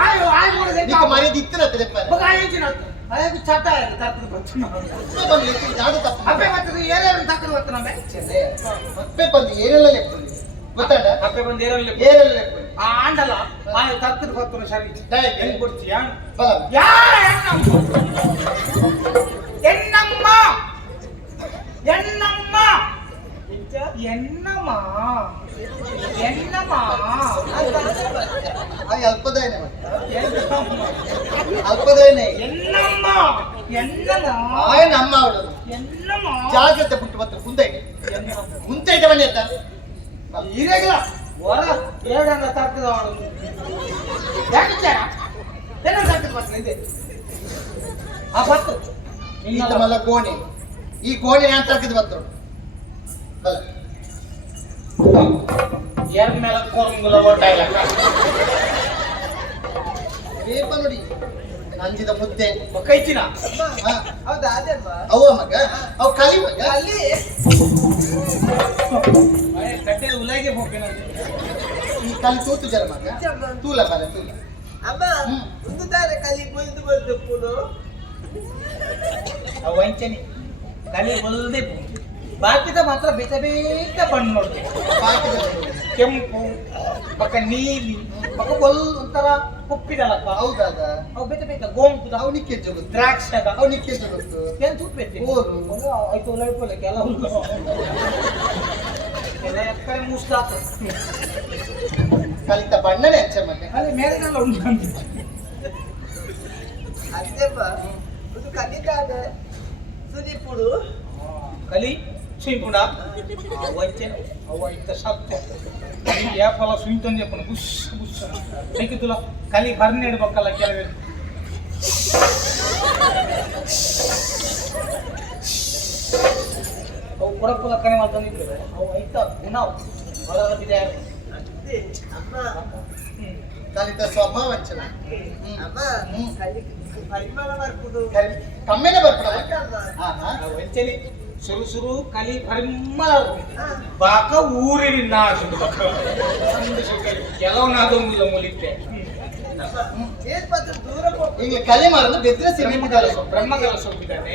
ಆಯೋ ಆಯೋ ಮೊರೆ నీకు మరి దిక్కునది చెప్పారు ಬಕ ಆಯ್ತಿನ ಆಯೋ ಚಟ ಆಯ್ತು ತತ್ತು ಬತ್ತು ಬಂದು ದಾದ ತಪ್ಪು ಅಪ್ಪೆ ಮತ್ತೆ ಏನೇನು ತಕ್ಕದು ಬತ್ತು ನಮ್ಮೆ ಮತ್ತೆ ಬಂದು ಏನೆಲ್ಲ ಲೆಪ್ಪುಂಡಿ ಗೊತ್ತಾಡ ಅಪ್ಪೆ ಬಂದು ಏನೇನು ಏನೆಲ್ಲ ಲೆಪ್ಪುಂಡಿ ಆ ಆಂಡಲ ಆಯೋ ತತ್ತು ಬತ್ತು ಸರಿ ಡೈರೆಕ್ಟ್ ಹೆಂಗ್ ಕೊಡ್ತೀಯಾ ಬಲ ಯಾ ಎನ್ನಮ್ಮ ಎನ್ನಮ್ಮ ಎನ್ನಮ್ಮ ಎನ್ನಮ್ಮ అది అల్పదైన అల్పదైన ఎన్నమ్మ ఎన్నమ్మ ఆయన అమ్మ ఆవిడ ఎన్నమ్మ జాగ్రత్త పుట్టుబత్తు ముందైతే ముందైతే బని ఎత్త ఈరేగల వర ఏడంగా తక్కువ వాడు యాకిచ్చారా ఏడ తక్కువ బస్సు ಇದೆ ಆ ಬತ್ತು ఇంత మళ్ళా కోణి ఈ కోణి ఎంత తగ్గదు బత్తు బల ಎರ್ ಮೇಲೆ ಕೊಂಗುಲ ಒಟ್ಟಾಯಿಲ್ಲ ರೇಪ ನೋಡಿ ನಂಜಿದ ಮುದ್ದೆ ಕೈಚಿನ ಹಾ ಹೌದಾ ಅದಮ್ಮ ಅವ ಮಗ ಅವ ಕಲಿ ಮಗ ಅಲ್ಲಿ ಕಟ್ಟೆ ಉಲಾಗೆ ಹೋಗ್ಬೇನ ಈ ಕಲಿ ತೂತು ಜರ ಮಗ ತೂಲ ಬಲ ತೂಲ ಅಮ್ಮ ಒಂದು ದಾರ ಕಲಿ ಬಲ್ದು ಬಲ್ದು ಪುಡು ಅವ ವಂಚನೆ ಕಲಿ ಬಲ್ದೆ ಬಾಕಿದ ಮಾತ್ರ ಬೇತ ಬೇತ ಬಣ್ಣ ನೋಡ್ತೀವಿ ಕೆಂಪು ಪಕ್ಕ ನೀಲಿ ಪಕ್ಕ ಒಂಥರ ಉಪ್ಪಿದಲ್ಲಪ್ಪ ಹೌದಾದ ಅವು ಬೇತ ಬೇತ ಗೋಂಪುದ ಅವನಿಕ್ಕೆ ಜಗತ್ತು ದ್ರಾಕ್ಷದ ಅವನಿಕ್ಕೆ ಜಗತ್ತು ಏನ್ ತುಪ್ಪೈತಿ ಓರು ಆಯ್ತು ಒಳ್ಳೆ ಕೆಲವು ಎಕ್ಕಡೆ ಮುಸ್ತಾತ ಕಲಿತ ಬಣ್ಣನೇ ಅಂಚೆ ಮತ್ತೆ ಅದೇ ಮೇಲೆಲ್ಲ ಉಂಟು ಅದೇಮ್ಮ ಇದು ಕಲಿತಾದ ಸುದೀಪುಡು ಕಲಿ ಸುಯ್ಪುಂಡ వచ్చే అవ్వ ఇంత సత్య ఏ ఫల సుయితని చెప్పను బుష్ బుష్ నీకు తుల కలి బర్నేడు బక్కల కెలవే అవు కొడపల కనే మాత్రం నీకు అవు అయిత ఉన్నావు వరద బిదారు ಅದೇ ಅಮ್ಮ ಕಲಿತ ಸ್ವಭಾವ ಅಂಚನ ಅಮ್ಮ ಕಲಿ ಪರಿಮಳ ಬರ್ಬೋದು ಕಮ್ಮಿನೇ ಬರ್ಬಿಡಲ್ಲ ಅಮ್ಮ వచ్చేది సురు సురు కలి పరిమళ బాక ఊరిని నాశనం ಕೆಲವು ನಾದೊಂದು ಮೂಲಿತ್ತೆ ಏನ್ ಪತ್ರ ದೂರ ಈಗ ಕಲೆ ಮಾರಲು ಬೆದ್ರೆ ಸಿಮೆಂಟ್ ಬ್ರಹ್ಮಕಲ ಸೊಪ್ಪಿದ್ದಾನೆ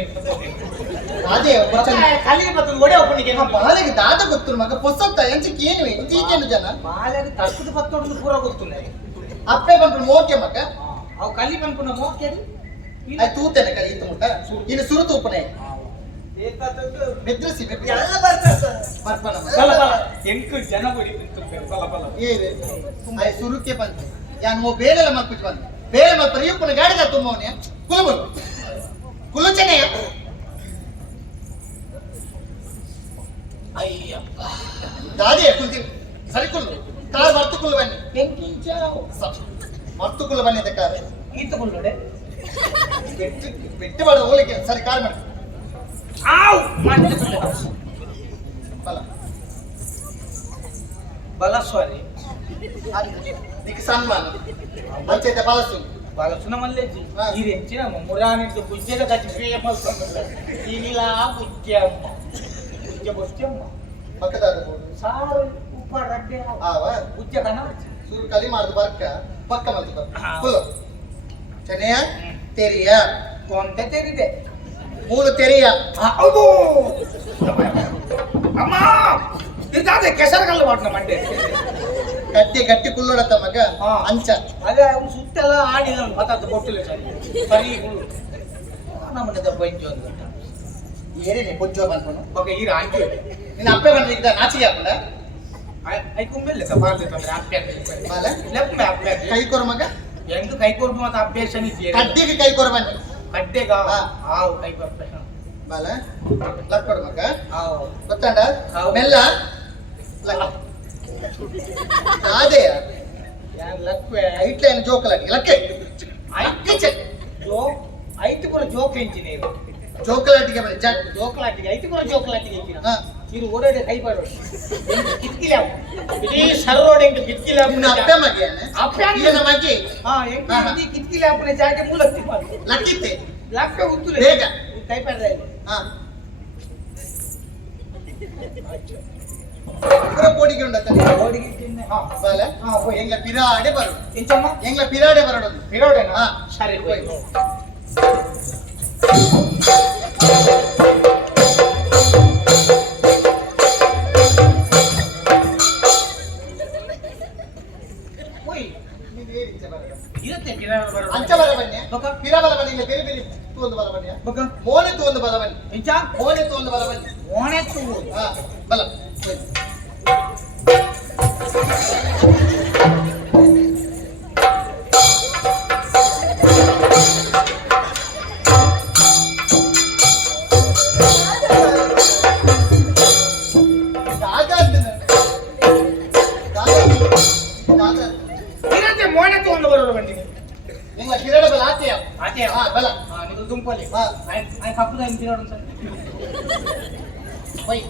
ಅದೇ ಕಲ್ಲಿಗೆ ಬರ್ತದೆ ಒಡೆ ಒಬ್ಬನಿಗೆ ಬಾಲೆಗೆ ದಾದ ಗೊತ್ತು ಮಗ ಪೊಸತ್ತ ಎಂಚಕ್ಕೆ ಏನು ಈಗೇನು ಜನ ಬಾಲೆಗೆ ತಕ್ಕದ ಪತ್ತೊಡದು ಪೂರ ಗೊತ್ತುಂಡೆ ಅಪ್ಪೆ ಬಂದ್ರು ಮೋಕೆ ಮಗ ಅವು ಕಲ್ಲಿ ಬಂದ್ಕೊಂಡು ಮೋಕೆ ಅದು ತೂತೇನೆ ಕಲಿ ಇತ್ತು ಮುಟ್ಟ ಇನ್ನು ಸುರು ತೂಪನೆ ಏನ್ ಪತ್ರ ಬೆದ್ರೆ ಸಿಮೆಂಟ್ ಎಲ್ಲ ಬರ್ತಾರೆ ಬರ್ಪಣ ಬಲ ಬಲ ಎಂಟು ಜನ ಬಡಿ ಬಿತ್ತು ಬಲ ಬಲ ಏವೆ ಆಯ್ ಸುರುಕ್ಕೆ ಬಂತು ಯಾನು ಬೇಳೆಲ್ಲ ಮಲ್ಪಿಟ್ಟು ಬಂದು ಬೇಳೆ ಮಲ್ಪರಿ ಇಪ್ಪನ ಗಾಡಿದ ತುಂಬವನೇ ಕುಲಬರು ಕುಲಚನೆಯ ಅಯ್ಯಪ್ಪ ದಾದೆ ಕುಲ್ತಿ ಸರಿ ಕುಲ್ಲು ಕಾರ್ ಮರ್ತು ಕುಲ್ಲು ಬನ್ನಿ ಬೆಂಕಿಂಚ ಮರ್ತು ಕುಲ್ಲು ಬನ್ನಿ ಅಂತ ಕಾರ್ ಈತುಕೊಳ್ಳೋಡೆ ಬೆಟ್ಟು ಬಾಡ ಹೋಗ್ಲಿಕ್ಕೆ ಸರಿ ಕಾರ್ ಮಾಡಿ ಆವ್ ಮಾಡಿ ಬಲ ಬಲ ಸ್ವಾರಿ ದಿಕ್ಕ ಸನ್ಮಾನ ಅಂಚೈತೆ ಬಲಸು ಬಾಲ ಸುನಮಲ್ಲೆಜ್ಜಿ ಹಾ. ಈ ಹೆಂಚಿನ ಮುರಾನಿದ್ದು ಬುಜ್ಜದ ಗಚ್ಚಿ ಫೇಮಸ್ ಇನಿಲ ಬುಜ್ಜಮ್ಮ ಬುಜ್ಜ ಬೊಚ್ಚಮ್ಮ ಪಕ್ಕದಾದ ಸಾರು ಉಪ್ಪ ರಡ್ಡೆ ಆವ ಬುಜ್ಜ ಕಣ ಸುರು ಕಲಿ ಮಾಡುದು ಬರ್ಕ ಪಕ್ಕ ಮಲ್ತು ಬರ್ಕ ಹಾ. ಕುಲ್ಲು ಚೆನ್ನೆಯ ತೆರಿಯ ಕೊಂತೆ ತೆರಿದೆ ಮೂಲು ತೆರಿಯ ಹೌದು ಅಮ್ಮ ಇದಾದೆ ಕೆಸರಗಲ್ಲು ಮಾಡ್ನ ಮಂಡೆ ಗಟ್ಟಿ ಗಟ್ಟಿ ಕುಲ್ಲೋಡತ್ತ ಮಗ ಹಾ. ಅಂಚ ಅದೇ ಅವ್ನು ಸುತ್ತೆಲ್ಲ ಆಡಿದ ಮತ್ತದು ಕೊಟ್ಟಿಲ್ಲ ಸರಿ ಸರಿ ಹುಳು ನಮ್ಮನೆ ದಬ್ಬ ಇಂಚು ಒಂದು ಏನೇನೆ ಬೊಜ್ಜೋ ಬಂದ್ಕೊಂಡು ಬಗೆ ಈ ರಾಂಚು ನಿನ್ನ ಅಪ್ಪೆ ಬಂದ್ರೆ ನಾಚಿಗೆ ಹಾಕೊಂಡ ಐ ಕುಂಬೆಲ್ಲ ಸಪಾರ್ದೆ ತಂದ್ರೆ ಅಪ್ಪೆ ಮಾಲ ಲೆಪ್ಪೆ ಅಪ್ಪೆ ಕೈ ಕೊರ ಮಗ ಎಂದು ಕೈ ಕೊರ್ದು ಮತ್ತೆ ಅಭ್ಯಾಸ ನಿಂತಿದೆ ಕಡ್ಡಿಗೆ ಕೈ ಕೊರ ಬನ್ನಿ ಕಡ್ಡೆಗ ಹಾ. ಆವು ಕೈ ಕೊರ್ಪೆ ಬಾಲ ಲಕ್ಕೊಡ ಮಗ ಆವು ಗೊತ್ತಾಂಡ ಹೌದು. ಮೆಲ್ಲ ಅದೇಯ ಯಾನ್ ಲಕ್ವೆ ಐಟ್ಲೇನು ಜೋಕಲಾಟಿ ಲಕ್ಕೆ ಐತಿ ಚೆಕ್ ಜೋ ಐತಿ ಕೂಡ ಜೋಕ್ ಎಂಜಿನಿಯರ್ ಜೋಕಲಾಟಿಗೆ ಬನ್ನಿ ಜಗ್ ಜೋಕಲಾಟಿಗೆ ಐತಿ ಕೂಡ ಜೋಕಲಾಟಿಗೆ ಎಂಜಿನ ಹಾ ಇದು ಓಡೋಡೆ ಕೈ ಬಾರೋ ಕಿತ್ಕಿಲ್ಲ ಇಡೀ ಸರ್ರೋಡೆ ಎಂಟು ಕಿತ್ಕಿಲ್ಲ ನಿನ್ನ ಅಪ್ಪೆ ಮಗೆ ಅಪ್ಪೆ ಅಂದ್ರೆ- ಈಗಿನ ಮಗೆ ಹಾ ಎಂಟು ಹಾ. ಇಡೀ ಕಿತ್ಕಿಲ್ಲ ಅಪ್ಪನ ಜಾಗ ಮೂಲ ತಿಪ್ಪಾರು ಲಕ್ಕಿತ್ತೆ ಲಕ್ಕೆ ಉತ್ತುಲೆ ಬೇಗ. ಕೈ ಪಾಡ್ರೆ ಹಾ ಪೂರ ಕೋಡಿಗೆ ಉಂಡತ್ತ ಓಡಿಗೆ ತಿನ್ನೆ ಹಾ ಬಾಲ ಹಾ, ಹೋಯ್. ಎಂಗ್ಲ ಪಿರಾಡೆ ಬರು ಇಂಚಮ್ಮ ಎಂಗ್ಲ ಪಿರಾಡೆ ಬರೋದು ಇರೋಡೆನಾ ಹಾ. ಸರಿ ಹೋಯ್ ಹೋಯ್ ಇರುತ್ತೆ ಕಿರಾಣ ಬರೋದು ಅಂಚ ಬರ ಬನ್ನಿ ಬಕ ಪಿರ ಬಲ ಬನ್ನಿ ಇಲ್ಲ ಬೇರೆ ಬೇರೆ ತೂಂದು ಬಲ ಬನ್ನಿ ಬಕ ಮೋನೆ ತೂಂದು ಬಲ ಬನ್ನಿ ಇಂಚ ಮೋನೆ ತೂಂದು ಬಲ ಬನ್ನಿ ಓಣೆ ತು ಹಾ ಬಲ ಹೋಯ್. ದಾದ ಅಂತಾನೆ. ದಾದ. ಇರುತ್ತೆ ಮೋಣೆ ತು ಒಂದು ಬರೋದು ಬಂದಿನಿ ಎಂಗ್ಲ ಪಿರಾಡೆ ಬಲ ಆತೆಯ ಆಚೆ ಹಾ ಬಲ ಹಾ ನೀವು ದುಂಪಲ್ಲಿ ಹಾ ಆಯ್ ಕಪ್ಪದ ಹಿಂದಿರೋಡು ಅಂತ ಹೋಯ್